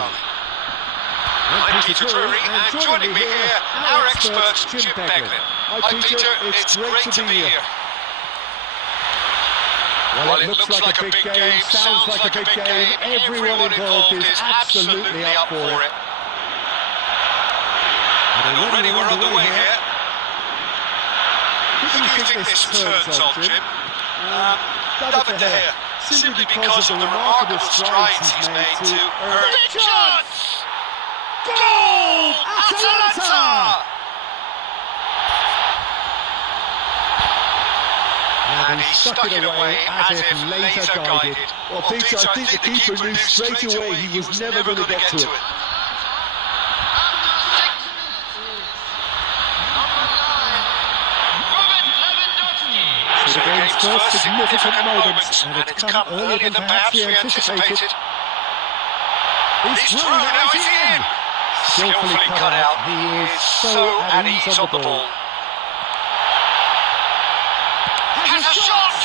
I'm Peter Drury, and joining me here, our expert, Jim Beglin. Hi Peter, it's great to be here. Well, it looks like a big game, sounds like a big game, everyone involved is absolutely up for it. And already we're underway here. Who do you think this turns on, Jim? David De Gea, simply because of the remarkable strides he's made to earn it. Chance! Goal! Atalanta! And he stuck it away as if laser guided. Well, Peter, I think the keeper knew straight away he was never going to get to it. So the game's first significant moment, and it's come earlier than perhaps we anticipated. He's through, now he's in! Skillfully cut out, he is so at ease on the ball. Has a shot!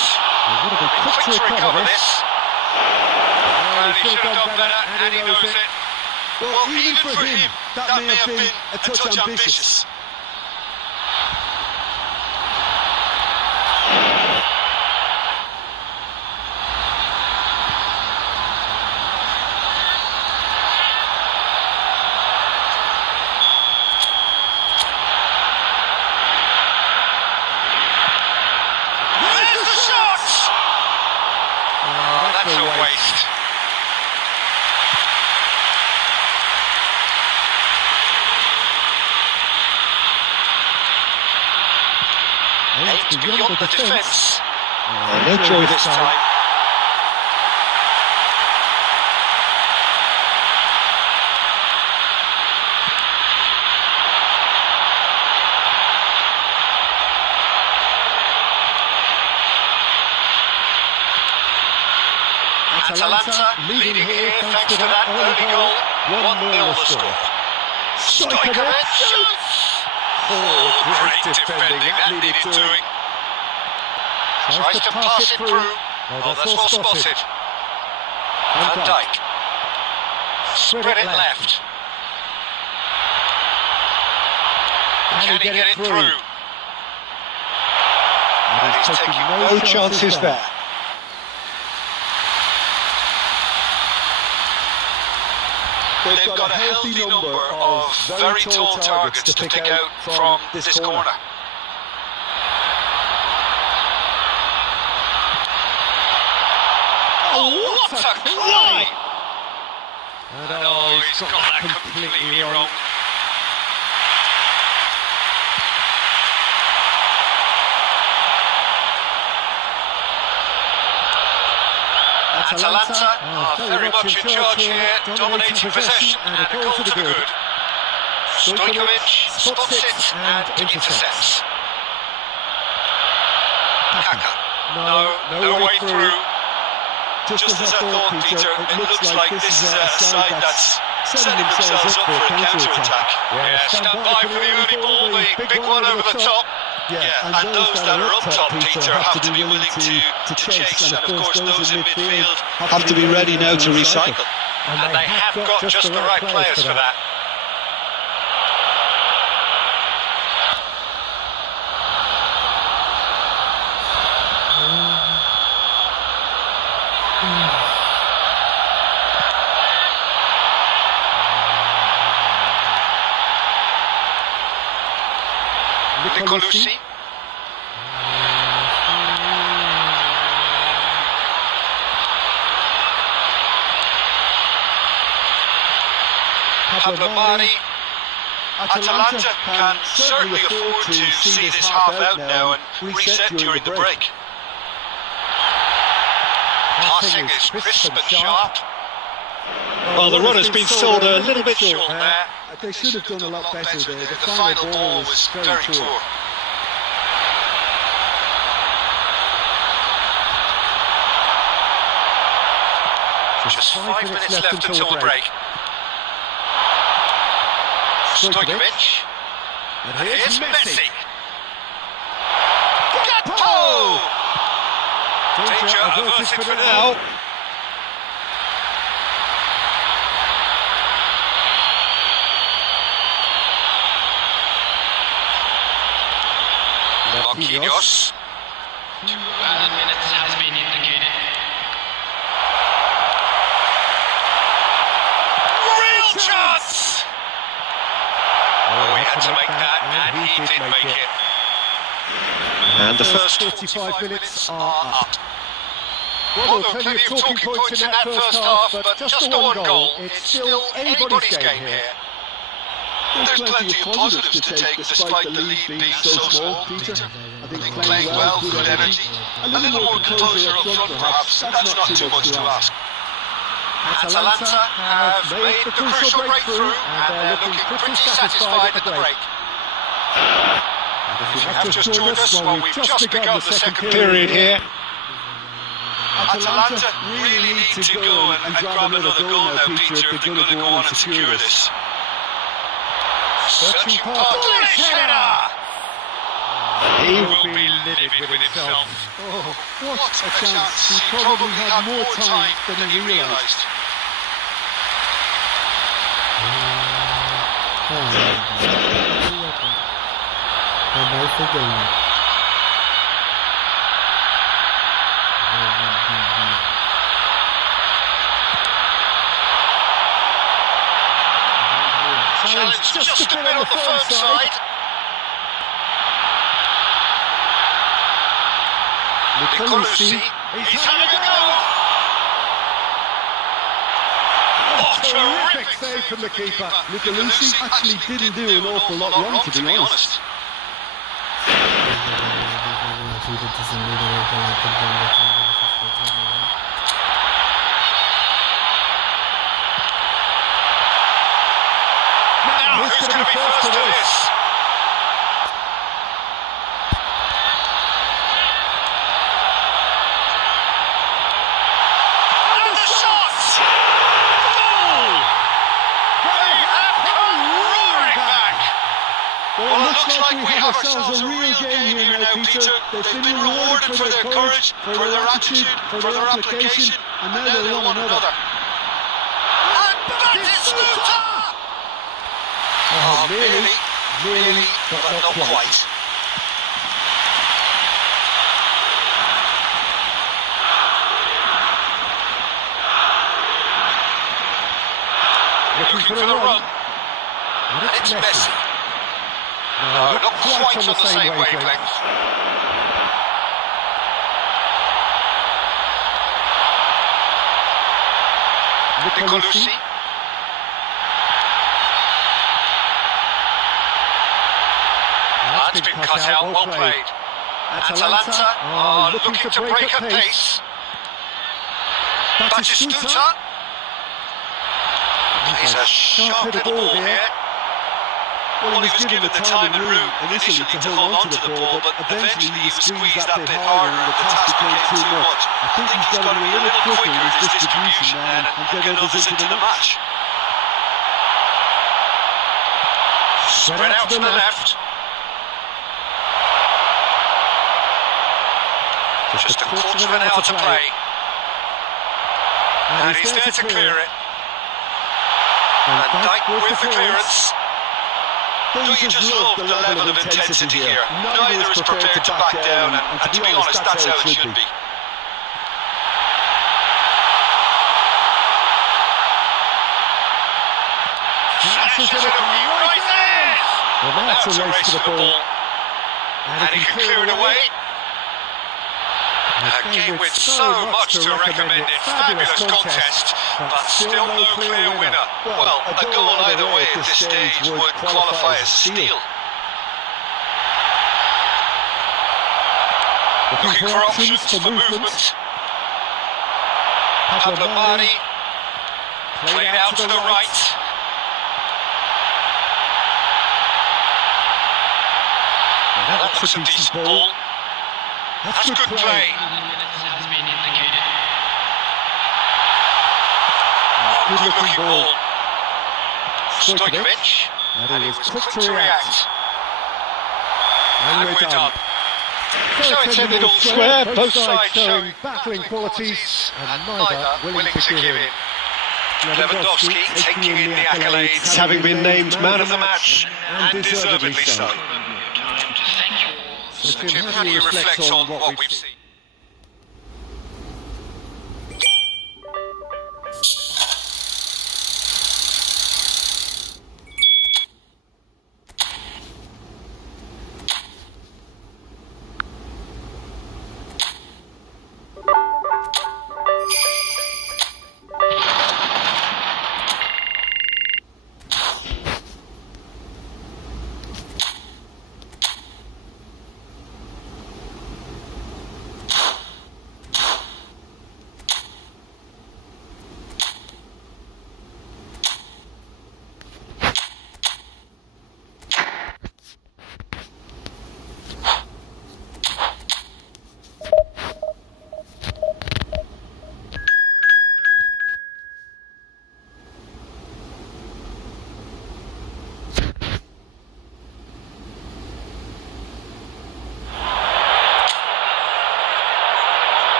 Quick to recover this. And he should have done better, and he knows it. Well, even for him, that may have been a touch ambitious. That's a waste. Aimed beyond the defence. No joy this time. Atalanta leading here thanks to that early goal. 1-0 the score. Stojkovic shoots! Oh, great defending, that needed doing. Tries to pass it through. Oh, that's well spotted. Van Dijk. Spread it left. Can he get it through? And he's taking no chances there. They've got a healthy number of very tall targets to pick out from this corner. Oh, what a cry! And oh, he's got that completely wrong. Atalanta are very much in charge here, dominating possession and a goal for the good. Stojkovic spots it and intercepts. Kaka, no way through. Just as I thought, Peter, it looks like this is a side that's setting themselves up for a counter-attack. Yeah, stand by for the early ball, the big one over the top. Yeah, and those that are up top, Peter, have to be willing to chase, and of course those in midfield have to be ready now to recycle. And they have got just the right players for that. Nicolucci. Pablo Mari. Atalanta can certainly afford to see this half out now and reset during the break. Passing is crisp and sharp. Well, the run has been sold a little bit short there. They should have done a lot better there. The final ball was very poor. Just 5 minutes left until the break. Stojkovic. And here's Messi. Gakpo! Danger averted for now. Marquinhos. 2 added minutes has been indicated. Real chance! Oh, he had to make that, and he did make it. And the first 45 minutes are up. Well, there were plenty of talking points in that first half, but just the one goal. It's still anybody's game here. There's plenty of positives to take despite the lead being so small, Peter. I think playing well, good energy, a little more composure up front perhaps, that's not too much to ask. Atalanta have made the crucial breakthrough and they're looking pretty satisfied at the break. If you have just joined us, well, we've just begun the second period here. Atalanta really need to go and grab another goal now, Peter, if they're going to go on and secure this. Searching for a header! He will be livid with himself. Oh, what a chance. He probably had more time than he realised. Challenge just a bit on the firm side. Nicolucci, he's having a go! Oh, terrific save from the keeper. Nicolucci actually didn't do an awful lot wrong, to be honest. Now, who's going to be first to this? Well, it looks like we have ourselves a real game here now, Peter. They've been rewarded for their courage, for their attitude, for their application, and now they want another. And Batistuta! Oh, nearly, but not quite. Looking for the run. And it's Messi. No, not quite on the same wavelength. Nicolucci. That's been cut out, well played. Atalanta are looking to break at pace. Batistuta. He's a sharp little ball here. Well, he was given the time and room initially to hold on to the ball, but eventually he was squeezed that bit harder and the task became too much. I think he's got to be a little quicker in his distribution now and get others into the match. Spread out to the left. Just a quarter of an hour to play. And he's there to clear it. And Dijk with the clearance. Don't you just love the level of intensity here? Neither is prepared to back down, and to be honest, that's how it should be. Flashes it right there! Well, that's a race to the ball. And he can clear it away. A game with so much to recommend it. Fabulous contest, but still no clear winner. Well, a goal either way at this stage would qualify as a steal. Looking for options for movement. Pablo Mari played out to the right. That's a decent ball. That's good play. Good looking ball. Stojkovic. And he was quick to react. And we're done. So it's ended all square, both sides showing battling qualities, and neither willing to give in. Lewandowski taking in the accolades, having been named man of the match, and deservedly so. So Jim, how do you reflect on what we've seen?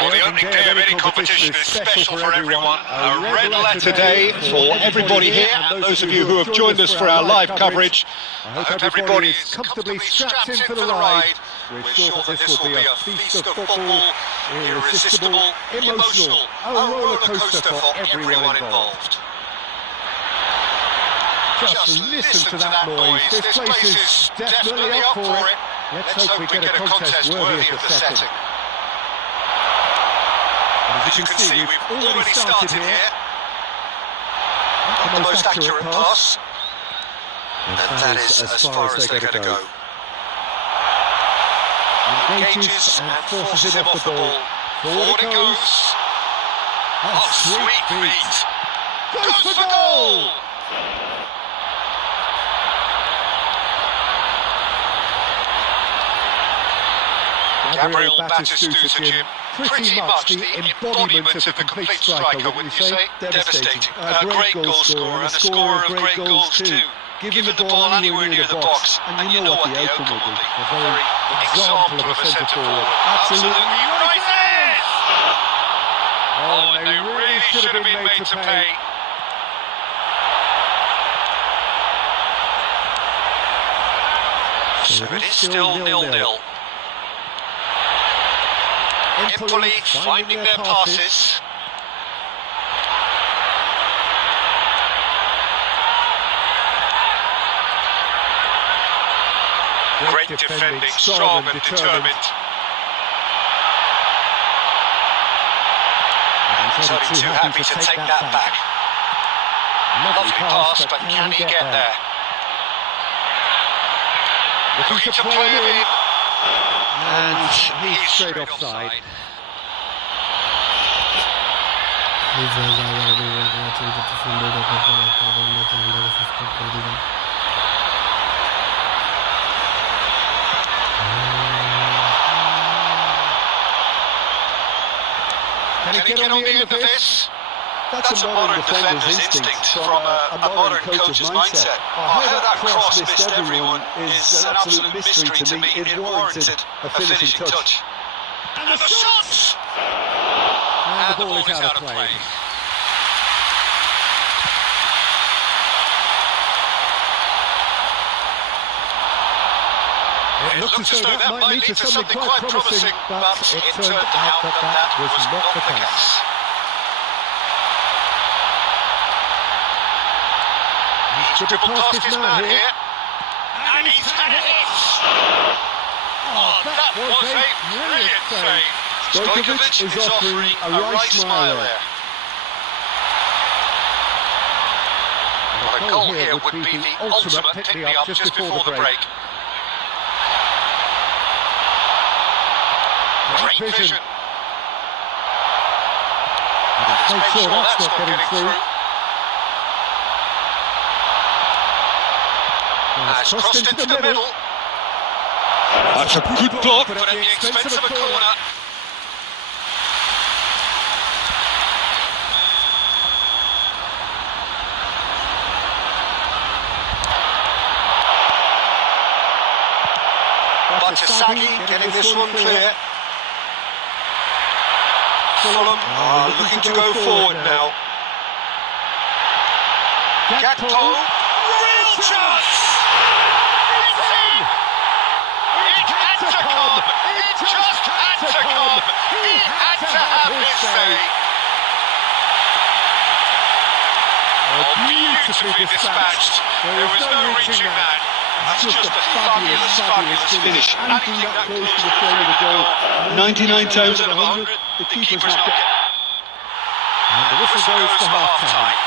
Well, the opening day of any competition is special for everyone. A red letter day for everybody here and those of you who have joined us for our live coverage. I hope everybody is comfortably strapped in for the ride. We're sure that this will be a feast of football, irresistible, emotional, a roller coaster for everyone involved. Just listen to that noise. This place is definitely up for it. Let's hope we get a contest worthy of the setting. As you can see, we've already started here. Not the most accurate pass. And that is as far as they're going to go. Engages and forces him off the ball. Forward it goes. Oh, sweet feet. Goes for goal! Gabriel Batistuta, Jim. Pretty much the embodiment of the complete striker, wouldn't you say? Devastating. A great goal scorer and a scorer of great goals too. Give him the ball anywhere near the box and you know what the outcome will be. A very example of a centre forward. Absolutely right there! Oh, and they really should have been made to pay. So it is still 0-0. Empoli finding their passes. Great defending, strong and determined. He's only too happy to take that back. Lovely pass, but can he get there? Looking to play him in. And he's straight offside. Can he get on the end of this? That's a modern defender's instinct from a modern coach's mindset. How that cross missed everyone is an absolute mystery to me. It warranted a finishing touch. And the shots! And the ball is out of play. It looked as though that might lead to something quite promising, but it turned out that that was not the case. He's dribbled past his man here, and he's had it! Oh, that was a brilliant save. Stojkovic is offering a right smile there. Well, a goal here would be the ultimate pick-me-up just before the break. Great vision. Let's make sure that's not getting through. Has crossed into the middle. That's a good block, but at the expense of a corner. Batasagi getting this one clear. Fulham looking to go forward now. Gakpo, real chance! It's in! It had to come! It just had to come! He had to have his say! Oh, beautifully dispatched. There was no reaching man. That's just a fabulous finish. Anything that close to the frame of the goal. 99 times out of 100, the keeper's not getting. And the whistle goes for half-time.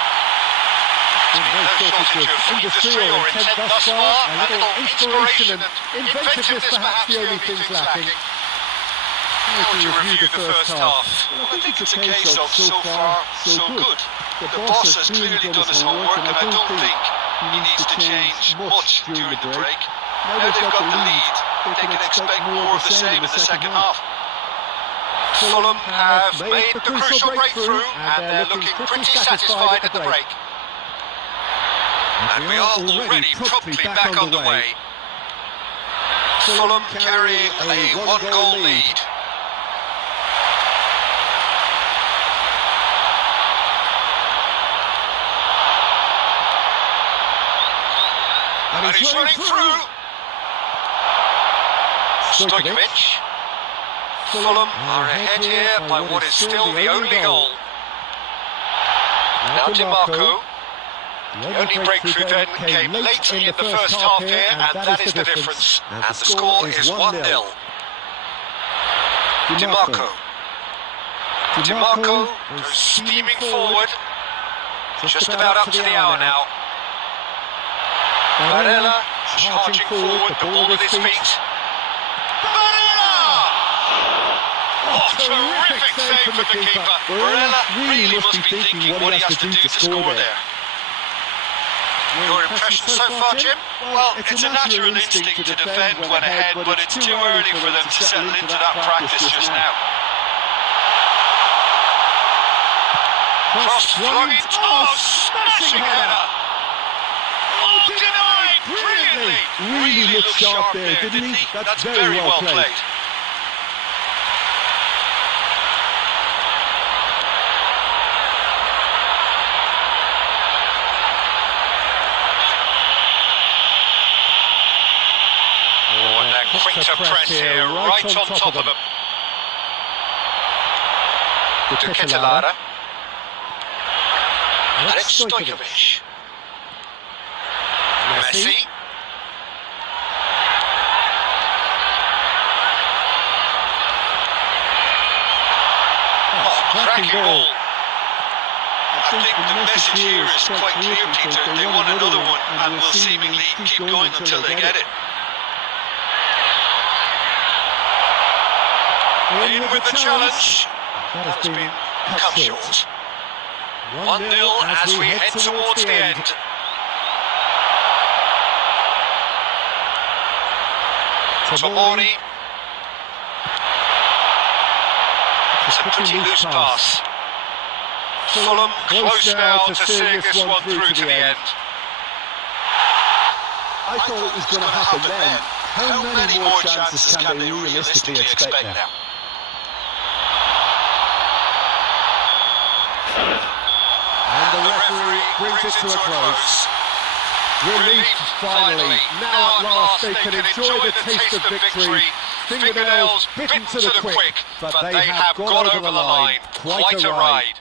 No shortage of industry or intent thus far. A little inspiration and inventiveness perhaps the only things lacking. How would you review the first half? Well, I think it's a case of so far, so good. The boss has clearly done his homework, and I don't think he needs to change much during the break. Now they've got the lead, they can expect more of the same in the second half. Fulham have made the crucial breakthrough, and they're looking pretty satisfied at the break. And we are already promptly back on the way. Fulham carrying a one-goal lead. And he's running through. Stojkovic. Fulham are ahead here by what is still the only goal. Now DiMarco. The only breakthrough then came late in the first half here, and that is the difference. And the score is 1-0. DiMarco. DiMarco goes steaming forward. Just about up to the hour now. Barella charging forward, the ball at his feet. Barella! Oh, terrific save from the keeper. Barella really must be thinking what he has to do to score there. Your impression so far, Jim? Well, it's a natural instinct to defend when ahead, but it's too early for them to settle into that practice just now. Cross flung in, oh, smashing header! Oh, denied brilliantly! Really looked sharp there, didn't he? That's very well played. Quick to press here, right on top of them. De Ketelaere. And it's Stojkovic. Messi. Oh, cracking goal. I think the message here is quite clear, Peter. They want another one and will seemingly keep going until they get it. In with the challenge. That has been cut short. 1-0 as we head towards the end. Tomori. It's a pretty loose pass. Fulham close now to seeing this one through to the end. I thought it was going to happen then. How many more chances can they realistically expect now? And the referee brings it to a close. Relief, finally. Now at last they can enjoy the taste of victory. Fingernails bitten to the quick, but they have got over the line. Quite a ride.